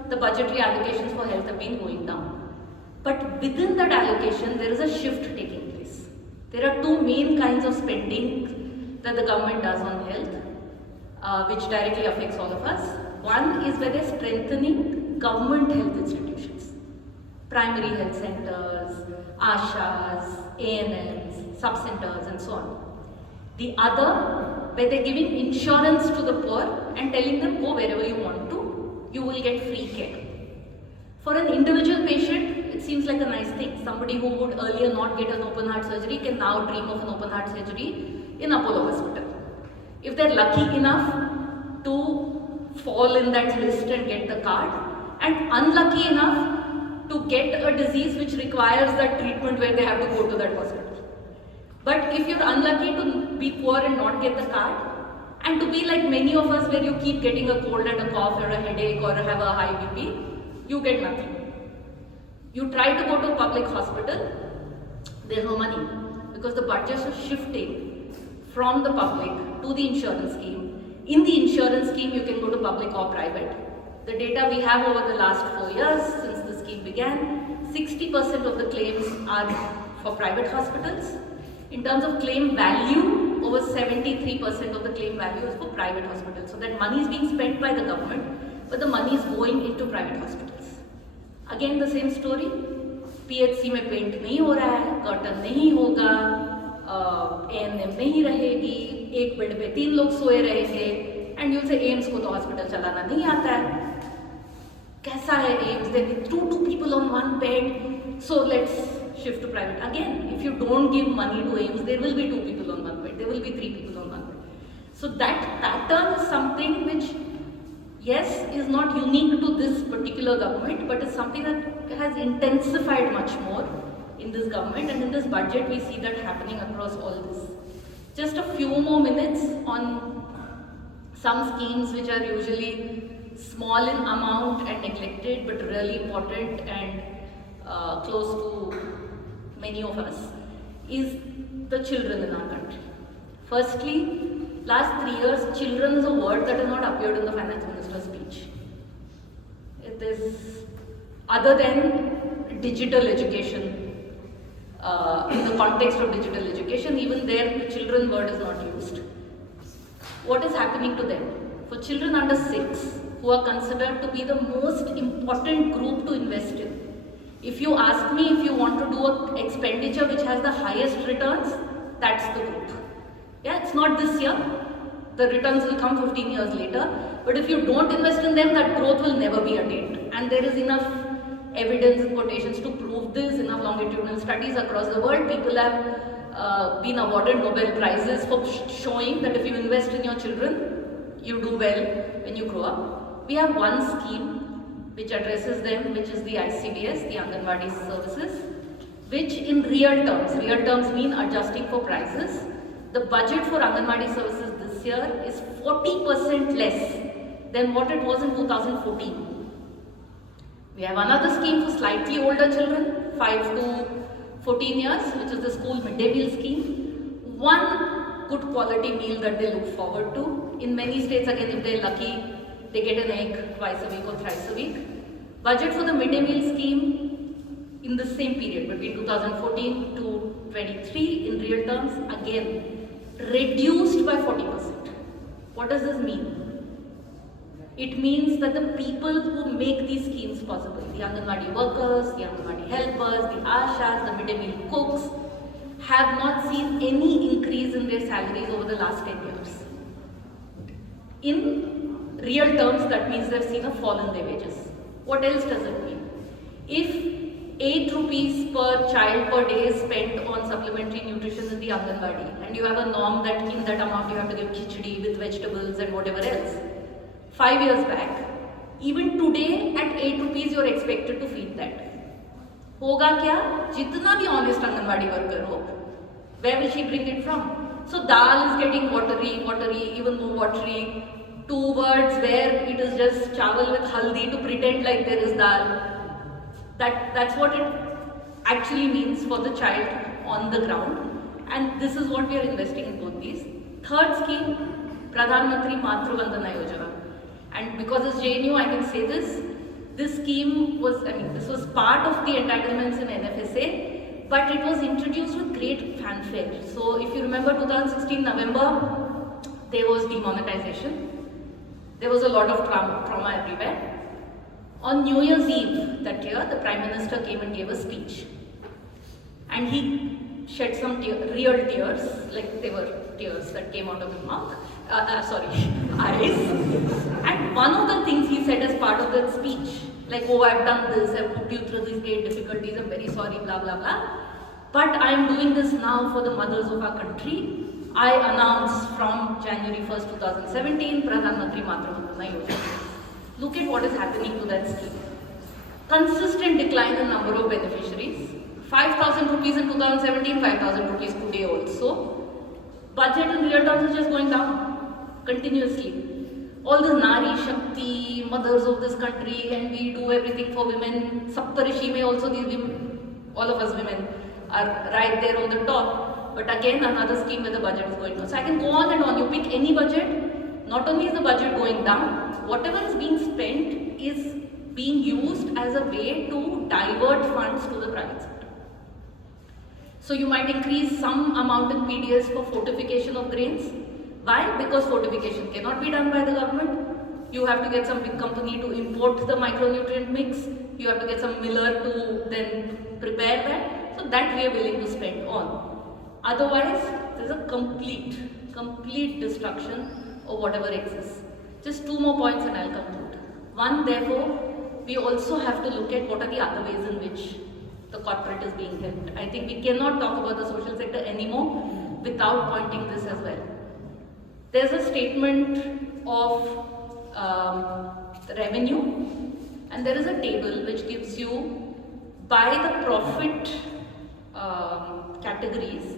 the budgetary allocations for health have been going down. But within that allocation, there is a shift taking place. There are two main kinds of spending that the government does on health, which directly affects all of us. One is where they're strengthening government health institutions. Primary health centers, ASHAs, ANMs, sub-centers and so on. The other, where they're giving insurance to the poor and telling them go wherever you want to, you will get free care. For an individual patient, it seems like a nice thing. Somebody who would earlier not get an open heart surgery can now dream of an open heart surgery in Apollo Hospital. If they're lucky enough to fall in that list and get the card, and unlucky enough to get a disease which requires that treatment where they have to go to that hospital. But if you're unlucky to be poor and not get the card, and to be like many of us where you keep getting a cold and a cough or a headache or have a high BP, you get nothing. You try to go to a public hospital, there's no money because the budgets are shifting from the public to the insurance scheme. In the insurance scheme, you can go to public or private. The data we have over the last 4 years since the scheme began, 60% of the claims are for private hospitals. In terms of claim value, over 73% of the claim value is for private hospitals. So that money is being spent by the government, but the money is going into private hospitals. Again the same story, PHC में paint नहीं हो रहा है, curtain नहीं होगा, ANM नहीं रहेगी, एक बेड पे 3 लोग सोए रहेंगे, and you'll say एम्स को तो हॉस्पिटल चलाना नहीं आता है. कैसा है AIIMS? There will be two people on one bed, so let's shift to private. Again, if you don't give money to AIIMS, there will be 2 people on one bed, there will be 3 people on one bed. So that pattern is something which, yes, is not unique to this particular government, but is something that has intensified much more in this government, and in this budget we see that happening across all this. Just a few more minutes on some schemes which are usually small in amount and neglected, but really important and close to many of us, is the children in our country. Firstly, last 3 years, children is a word that has not appeared in the finance minister's speech. It is, other than digital education, in the context of digital education, even there the children word is not used. What is happening to them? For children under 6, who are considered to be the most important group to invest in, if you ask me if you want to do an expenditure which has the highest returns, that's the group. Yeah, it's not this year. The returns will come 15 years later. But if you don't invest in them, that growth will never be attained. And there is enough evidence and quotations to prove this, enough longitudinal studies across the world. People have been awarded Nobel Prizes for showing that if you invest in your children, you do well when you grow up. We have one scheme which addresses them, which is the ICBS, the Anganwadi services, which in real terms mean adjusting for prices. The budget for Anganwadi services this year is 40% less than what it was in 2014. We have another scheme for slightly older children, 5 to 14 years, which is the school midday meal scheme. One good quality meal that they look forward to. In many states, again, if they're lucky, they get an egg twice a week or thrice a week. Budget for the midday meal scheme in the same period, between 2014 to 23, in real terms, again, reduced by 40%. What does this mean? It means that the people who make these schemes possible, the Anganwadi workers, the Anganwadi helpers, the Ashas, the midday meal cooks, have not seen any increase in their salaries over the last 10 years. In real terms, that means they've seen a fall in their wages. What else does it mean? If 8 rupees per child per day is spent on supplementary nutrition in the Anganwadi, and you have a norm that in that amount you have to give khichdi with vegetables and whatever else, 5 years back, even today at 8 rupees you are expected to feed that. Hoga kya? Jitna bhi honest Anganwadi worker ho, where will she bring it from? So dal is getting watery, even more watery, towards where it is just chawal with haldi to pretend like there is dal. That's what it actually means for the child on the ground. And this is what we are investing in both these. Third scheme, Pradhan Mantri Matru Vandana Yojana. And because it's JNU, I can say this. This scheme was, this was part of the entitlements in NFSA, but it was introduced with great fanfare. So if you remember 2016 November, there was demonetization. There was a lot of trauma everywhere. On New Year's Eve that year, the Prime Minister came and gave a speech. And he shed some real tears, like they were tears that came out of his mouth, eyes. And one of the things he said as part of that speech, like, oh, I've done this, I've put you through these great difficulties, I'm very sorry, blah, blah, blah. But I'm doing this now for the mothers of our country. I announce from January 1st, 2017, Pradhan Mantri Matru Vandana Yojana. Look at what is happening to that scheme. Consistent decline in number of beneficiaries. 5,000 rupees in 2017, 5,000 rupees today also. Budget in real terms is just going down continuously. All the Nari Shakti, mothers of this country, and we do everything for women. Saptarishi mein also these women, all of us women are right there on the top. But again, another scheme where the budget is going down. So I can go on and on. You pick any budget, not only is the budget going down, whatever is being spent is being used as a way to divert funds to the private sector. So you might increase some amount in PDS for fortification of grains. Why? Because fortification cannot be done by the government. You have to get some big company to import the micronutrient mix. You have to get some miller to then prepare that. So that we are willing to spend on. Otherwise, there's a complete destruction of whatever exists. Just 2 more points and I'll conclude. One, therefore, we also have to look at what are the other ways in which the corporate is being helped. I think we cannot talk about the social sector anymore without pointing this as well. There's a statement of the revenue, and there is a table which gives you by the profit categories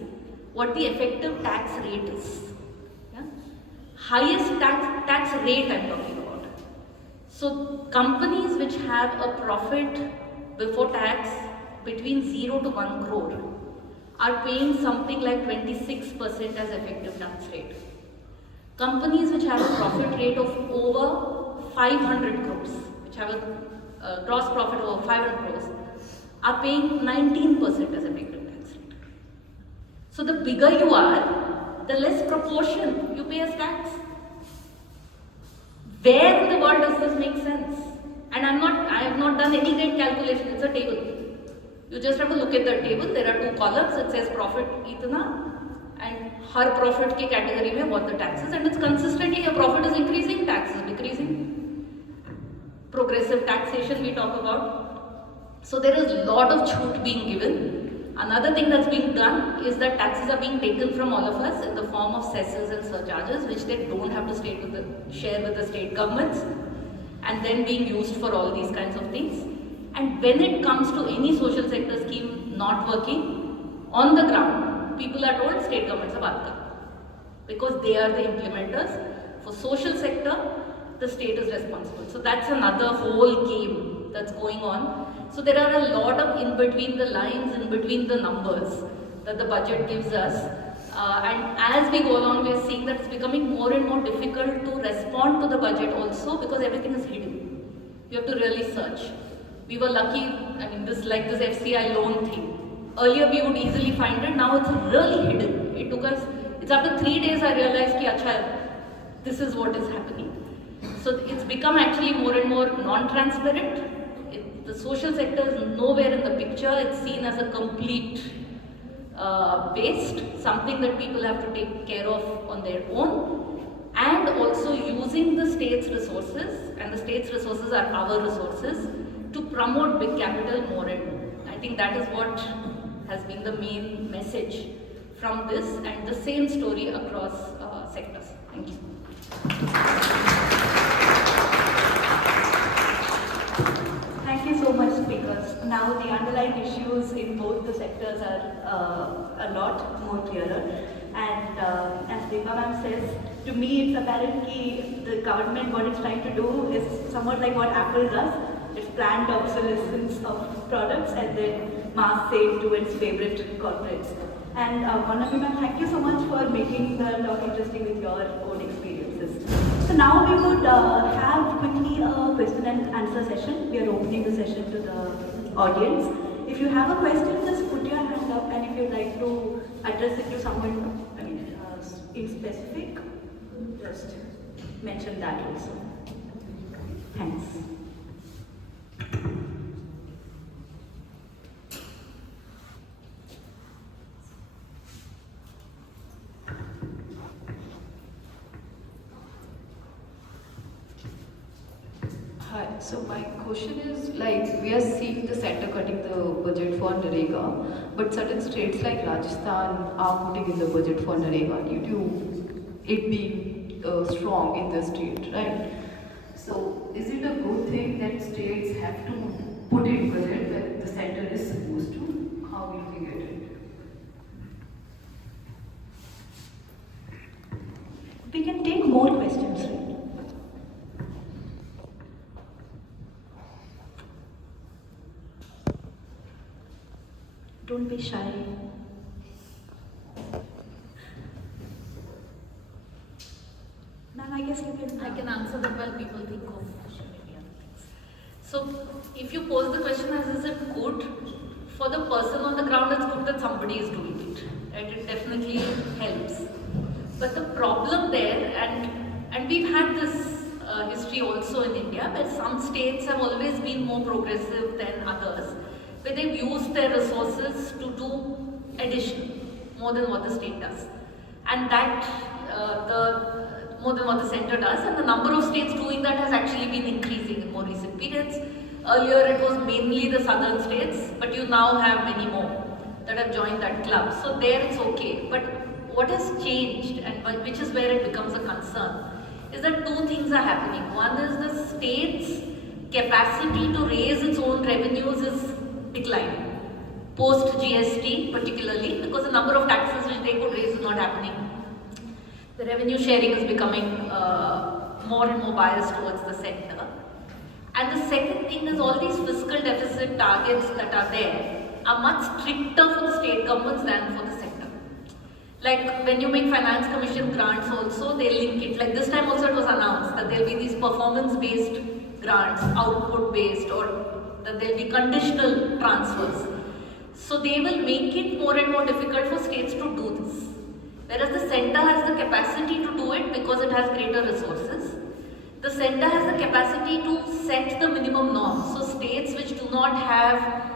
what the effective tax rate is. Yeah? Highest tax rate I'm talking about. So companies which have a profit before tax between 0 to 1 crore are paying something like 26% as effective tax rate. Companies which have a profit rate of over 500 crores, which have a gross profit of over 500 crores, are paying 19% as effective tax rate. So the bigger you are, the less proportion you pay as tax. Where in the world does this make sense? And I have not done any great calculation, it's a table. You just have to look at the table, there are 2 columns, it says profit itna, and her profit ke category mein what the taxes, and it's consistently your profit is increasing, taxes decreasing. Progressive taxation we talk about. So there is a lot of chhoot being given. Another thing that's being done is that taxes are being taken from all of us in the form of cesses and surcharges, which they don't have to share with the state governments, and then being used for all these kinds of things. And when it comes to any social sector scheme not working, on the ground, people are told state governments are baat karo, because they are the implementers. For social sector, the state is responsible. So that's another whole game that's going on. So there are a lot of in between the lines, in between the numbers that the budget gives us. And as we go along, we are seeing that it's becoming more and more difficult to respond to the budget also, because everything is hidden. You have to really search. We were lucky, I mean, this FCI loan thing. Earlier we would easily find it, now it's really hidden. It took us, it's after 3 days I realized ki acha, this is what is happening. So it's become actually more and more non-transparent. The social sector is nowhere in the picture. It's seen as a complete waste, something that people have to take care of on their own, and also using the state's resources, and the state's resources are our resources, to promote big capital more and more. I think that is what has been the main message from this, and the same story across sectors. Thank you. Thank you so much, speakers. Now the underlying issues in both the sectors are a lot more clearer. And as Dipa ma'am says, to me it's apparent that the government, what it's trying to do is somewhat like what Apple does. It's planned obsolescence of products and then mass sale to its favorite corporates. And Monami ma'am, thank you so much for making the talk interesting with your own experiences. So now we would have quickly a question and answer session. We are opening the session to the audience. If you have a question, just put your hand up, and if you'd like to address it to someone, in specific, just mention that also. Thanks. Hi, so my question is, like, we are seeing the center cutting the budget for Narega, but certain states like Rajasthan are putting in the budget for Narega due to it being strong in the state, right? So, is it a good thing that states have to put in budget when the center is supposed to? How are you looking at it? We can take more questions, right? Don't be shy. Ma'am, I guess you can. I can answer that while people think of maybe other things. So, if you pose the question as is it good for the person on the ground, it's good that somebody is doing it. Right? It definitely helps. But the problem there, and we've had this history also in India, where some states have always been more progressive than others, where they've used their resources to do addition, more than what the state does. And that, more than what the center does, and the number of states doing that has actually been increasing in more recent periods. Earlier it was mainly the southern states, but you now have many more that have joined that club. So there it's okay. But what has changed, and which is where it becomes a concern, is that two things are happening. One is the state's capacity to raise its own revenues is declining. Post GST particularly, because the number of taxes which they could raise is not happening. The revenue sharing is becoming more and more biased towards the center. And the second thing is all these fiscal deficit targets that are there are much stricter for the state governments than for the center. Like when you make finance commission grants also, they link it. Like this time also it was announced that there will be these performance-based grants, output-based, or that there will be conditional transfers. So they will make it more and more difficult for states to do this. Whereas the center has the capacity to do it because it has greater resources. The center has the capacity to set the minimum norms. So states which do not have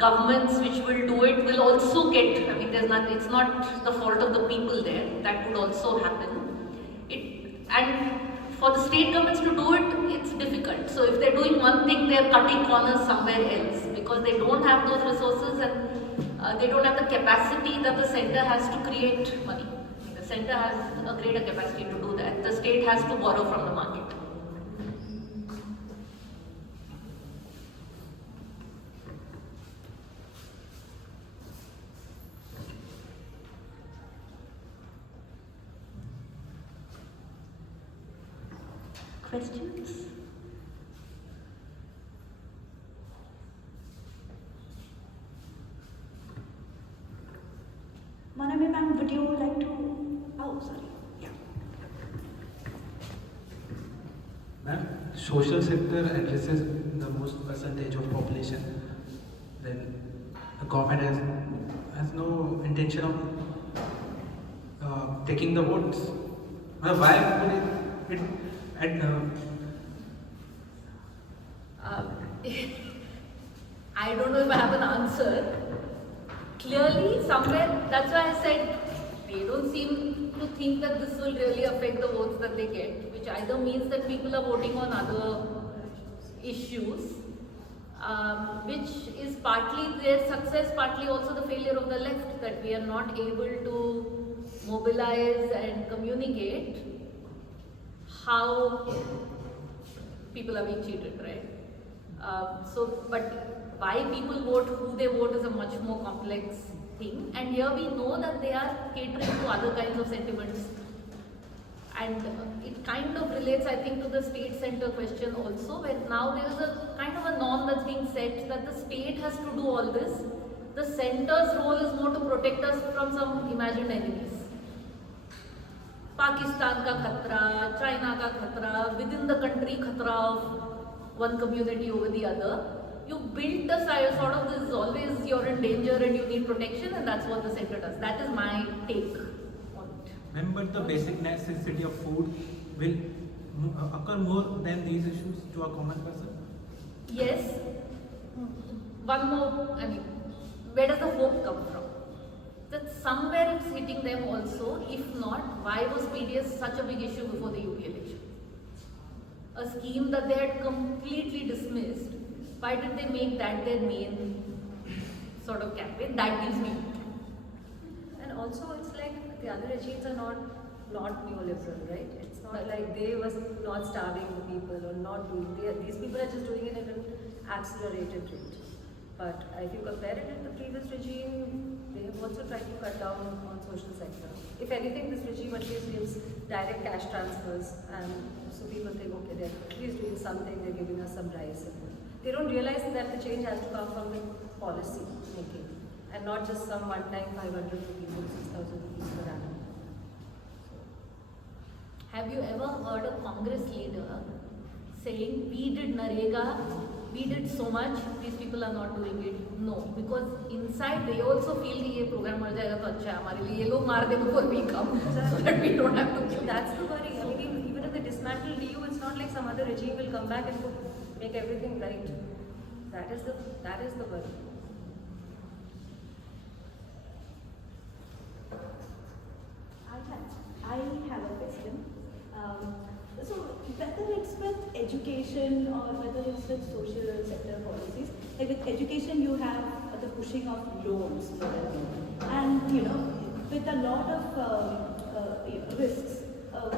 governments which will do it will also get, I mean, it's not the fault of the people there, that would also happen. And for the state governments to do it, it's difficult. So if they're doing one thing, they're cutting corners somewhere else because they don't have those resources and they don't have the capacity that the center has to create money. The center has a greater capacity to do that. The state has to borrow from the market. Questions? Monami ma'am, would you like to? Oh, sorry. Yeah. Ma'am, social sector addresses the most percentage of population. Then the government has no intention of taking the votes. Why would it I don't know if I have an answer. Clearly, somewhere, that's why I said they don't seem to think that this will really affect the votes that they get, which either means that people are voting on other issues, which is partly their success, partly also the failure of the left, that we are not able to mobilize and communicate how people are being cheated, right? But why people vote, who they vote is a much more complex thing. And here we know that they are catering to other kinds of sentiments. And it kind of relates, I think, to the state center question also, where now there is a kind of a norm that's being set that the state has to do all this. The center's role is more to protect us from some imagined enemies. Pakistan ka khatra, China ka khatra, within the country khatra of one community over the other. You built a sort of this, always you're in danger and you need protection, and that's what the center does. That is my take on it. Remember, the basic necessity of food will occur more than these issues to a common person? Yes. One more, I mean, where does the hope come from? That somewhere it's hitting them also. If not, why was PDS such a big issue before the UP election? A scheme that they had completely dismissed. Why did they make that their main sort of campaign? That gives me hope. And also, it's like the other regimes are not neoliberal, right? It's not like they was not starving the people or not doing. These people are just doing it at an accelerated rate. But if you compare it with the previous regime, they have also tried to cut down on social sector. If anything, this regime at least gives direct cash transfers, and so people think, okay, they're at least doing something. They're giving us some rice. They don't realize that the change has to come from the policy making and not just some one-time 500 rupees or 6,000 rupees per annum. Have you ever heard a Congress leader saying, we did Narega, we did so much, these people are not doing it? No, because inside they also feel that this program will jayega to acha hai hamare liye, ye log maar de before we come, so that we don't have to kill. That's the worry. I mean, even if they dismantle DU, it's not like some other regime will come back and make everything right. That is the worry. I have a question. So whether it's with education or whether it's with social sector policies, like with education you have the pushing of loans, and with a lot of risks,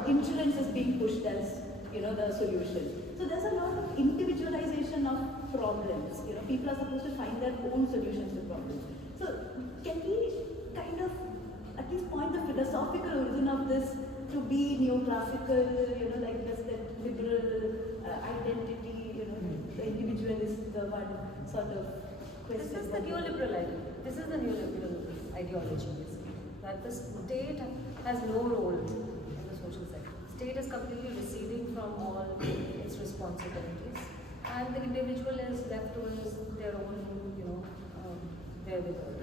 insurance is being pushed as the solution. So there's a lot of individualization of problems. People are supposed to find their own solutions to problems. So can we kind of at least point the philosophical origin of this to be neoclassical, like this, that liberal identity, the individual is the one sort of question. This is the neoliberal idea. This is the neoliberal ideology, basically. That the state has no role in the social sector. State is completely receding from all its responsibilities, and the individual is left to their own, wherewithal.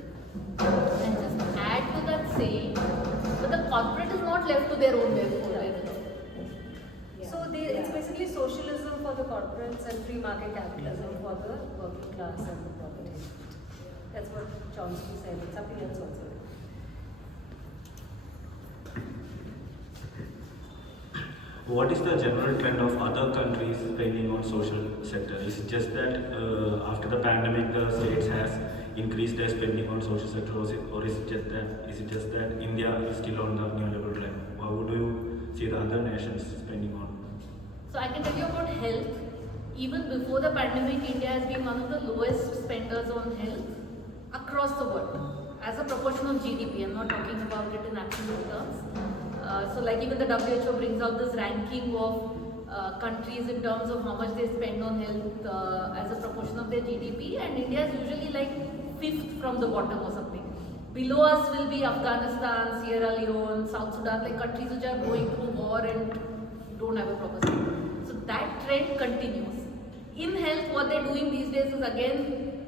And just add to that saying, but the corporate is not left to their own wherewithal. So it's basically socialism for the corporates and free market capitalism for the working class and the property. That's what Chomsky said. It's something else also. What is the general trend of other countries spending on social sector? Is it just that after the pandemic the states has increased their spending on social sector, or is it just that India is still on the neoliberal trend? How do you see the other nations spending on? So I can tell you about health. Even before the pandemic, India has been one of the lowest spenders on health across the world as a proportion of GDP. I'm not talking about it in absolute terms. So like even the WHO brings out this ranking of countries in terms of how much they spend on health as a proportion of their GDP, and India is usually like 5th from the bottom or something. Below us will be Afghanistan, Sierra Leone, South Sudan, like countries which are going through war and don't have a proper system. So that trend continues. In health, what they're doing these days is again,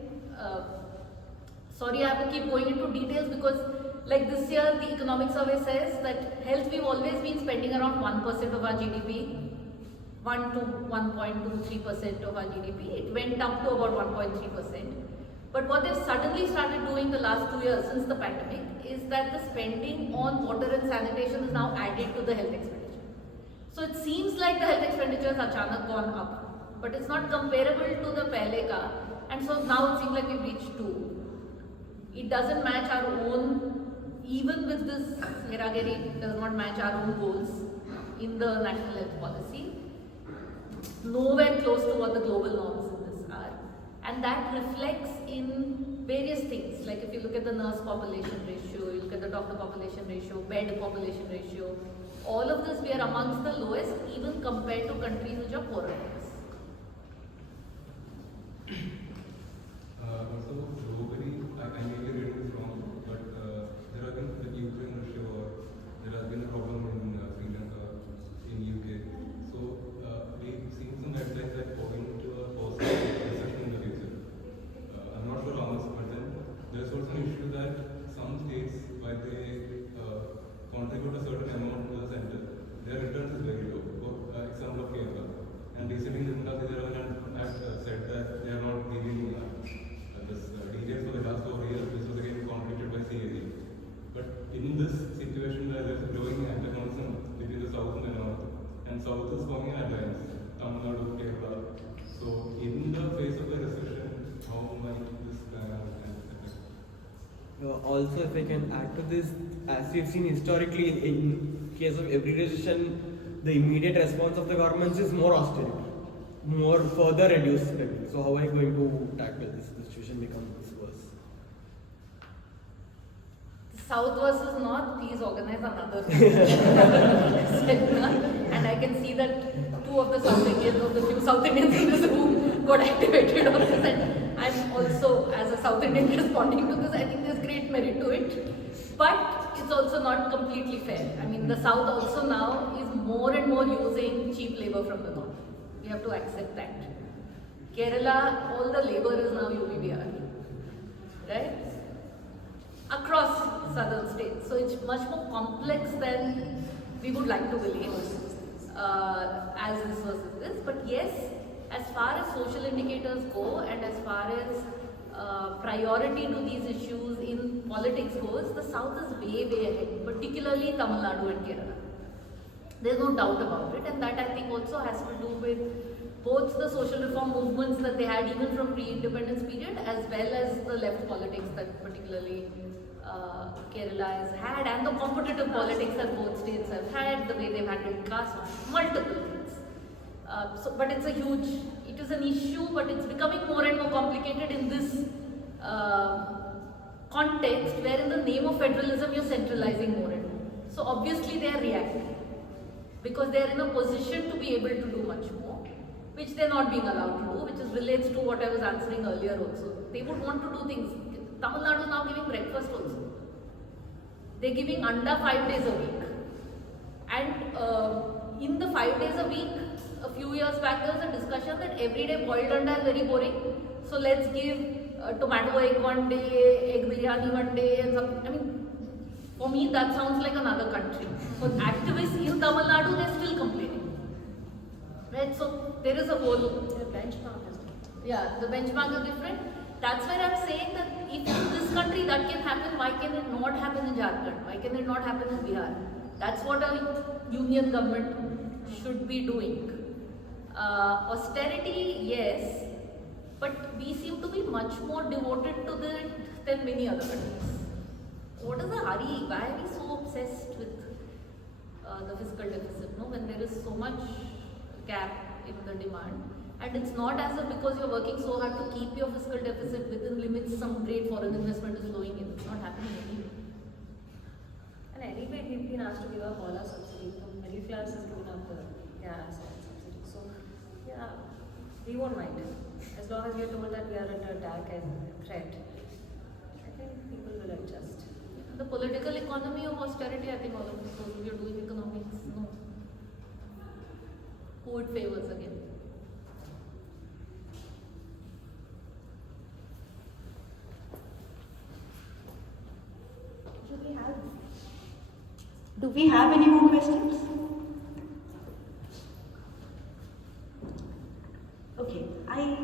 sorry I have to keep going into details because like this year the economic survey says that health we've always been spending around 1% of our GDP, 1 to 1.23% of our GDP. It went up to about 1.3%. But what they've suddenly started doing the last 2 years since the pandemic is that the spending on water and sanitation is now added to the health expenditure. So it seems like the health expenditures are achanak gone up, but it's not comparable to the pehle ka, and so now it seems like we've reached 2. It doesn't match our own, even with this heragiri, it does not match our own goals in the national health policy. Nowhere close to what the global norms in this are. And that reflects in various things, like if you look at the nurse population ratio, you look at the doctor population ratio, bed population ratio, all of this we are amongst the lowest even compared to countries which are poorer than us. Also, globally, I may be reading this wrong, but there have been the Ukraine-Russia war, there has been a problem in Sri Lanka, in UK. So, we've seen some headlines that point to a possible recession in the future. I'm not sure how much, but then there's also an issue that some states, while they contribute a certain amount to the center, their returns is very low. For example of Kerala. And recently, Nirmala Sitharaman had said that they are not giving this details for the last 4 years, which was again contributed by CAG. But in this situation, there is a growing antagonism between the South and the North, and South is forming an alliance, Tamil Nadu, Kerala. So, in the face of the recession, how might this plan affect? Also, if I can add to this, as we've seen historically, in case of every recession, the immediate response of the governments is more austerity, more further reduced spending. So, how are you going to tackle this? The situation becomes worse. South versus North, please organize another seminar. And I can see that 2 of the South Indians, of the few South Indians in this room, got activated on this. And I'm also, as a South Indian, responding to this. I think there's great merit to it. But it's also not completely fair. I mean, the South also now is more and more using cheap labor from the North. We have to accept that. Kerala, all the labor is now UPBR, right? Across southern states. So it's much more complex than we would like to believe as this versus this. But yes, as far as social indicators go and as far as priority to these issues in politics goes, the South is way, way ahead, particularly Tamil Nadu and Kerala. There's no doubt about it, and that I think also has to do with both the social reform movements that they had even from pre-independence period, as well as the left politics that particularly Kerala has had, and the competitive politics that both states have had, the way they've handled caste, multiple things. But it's a huge, it is an issue, but it's becoming more and more complicated in this context where in the name of federalism you're centralizing more and more. So obviously they are reacting because they are in a position to be able to do much more, which they're not being allowed to do, which is relates to what I was answering earlier also. They would want to do things. Tamil Nadu is now giving breakfast also. They're giving anda 5 days a week. And in the 5 days a week, a few years back there was a discussion that everyday boiled anda is very boring. So let's give tomato egg one day, egg biryani one day, and something. I mean, for me that sounds like another country. For activists in Tamil Nadu, they're still complaining. Right? So there is a whole benchmark. Yeah, the benchmark is different. That's where I'm saying that if in this country that can happen, why can it not happen in Jharkhand? Why can it not happen in Bihar? That's what a union government should be doing. Austerity, yes, but we seem to be much more devoted to it than many other countries. What is the hurry? Why are we so obsessed with the fiscal deficit? No, when there is so much gap in the demand, and it's not as if because you're working so hard to keep your fiscal deficit within limits, some great foreign investment is flowing in. It's not happening anyway. And anyway, we've been asked to give up all our subsidies. The middle class has given up the gas and subsidies. So, yeah, we won't mind. As long as we are told that we are under attack and threat, I think people will adjust. The political economy of austerity, I think all of us, if you're doing economics, no. Who it favors again? Do we have any more questions? Okay, I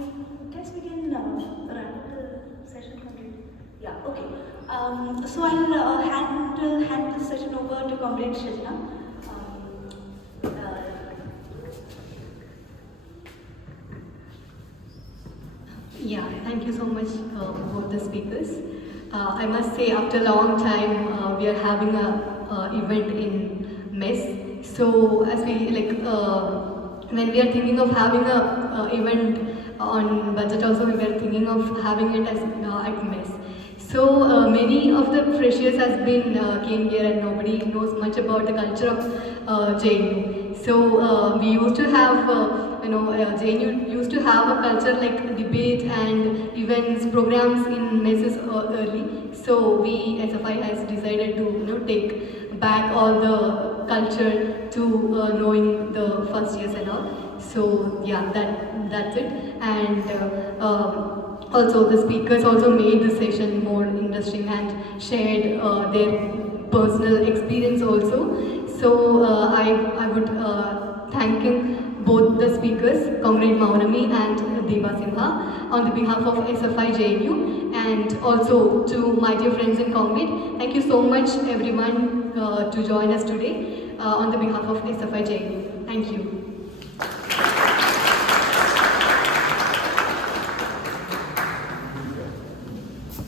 guess we can wrap up the session complete. Yeah, okay. So I'll hand the session over to Comrade Sinha. Yeah, thank you so much both the speakers. I must say after a long time we are having a event in mess. So as we when we are thinking of having a event on budget also, we were thinking of having it as at mess. So many of the freshers has been came here and nobody knows much about the culture of JNU. So we used to have JNU used to have a culture like debate and events, programs in messes early. So we SFI has decided to take back all the culture to knowing the first years and all. So yeah, that's it. And also the speakers also made the session more interesting and shared their personal experience also. So I would thank both the speakers, Comrade Monami and Dipa Sinha, on the behalf of SFI JNU, and also to my dear friends in Comrade. Thank you so much everyone to join us today on the behalf of SFI JNU. Thank you.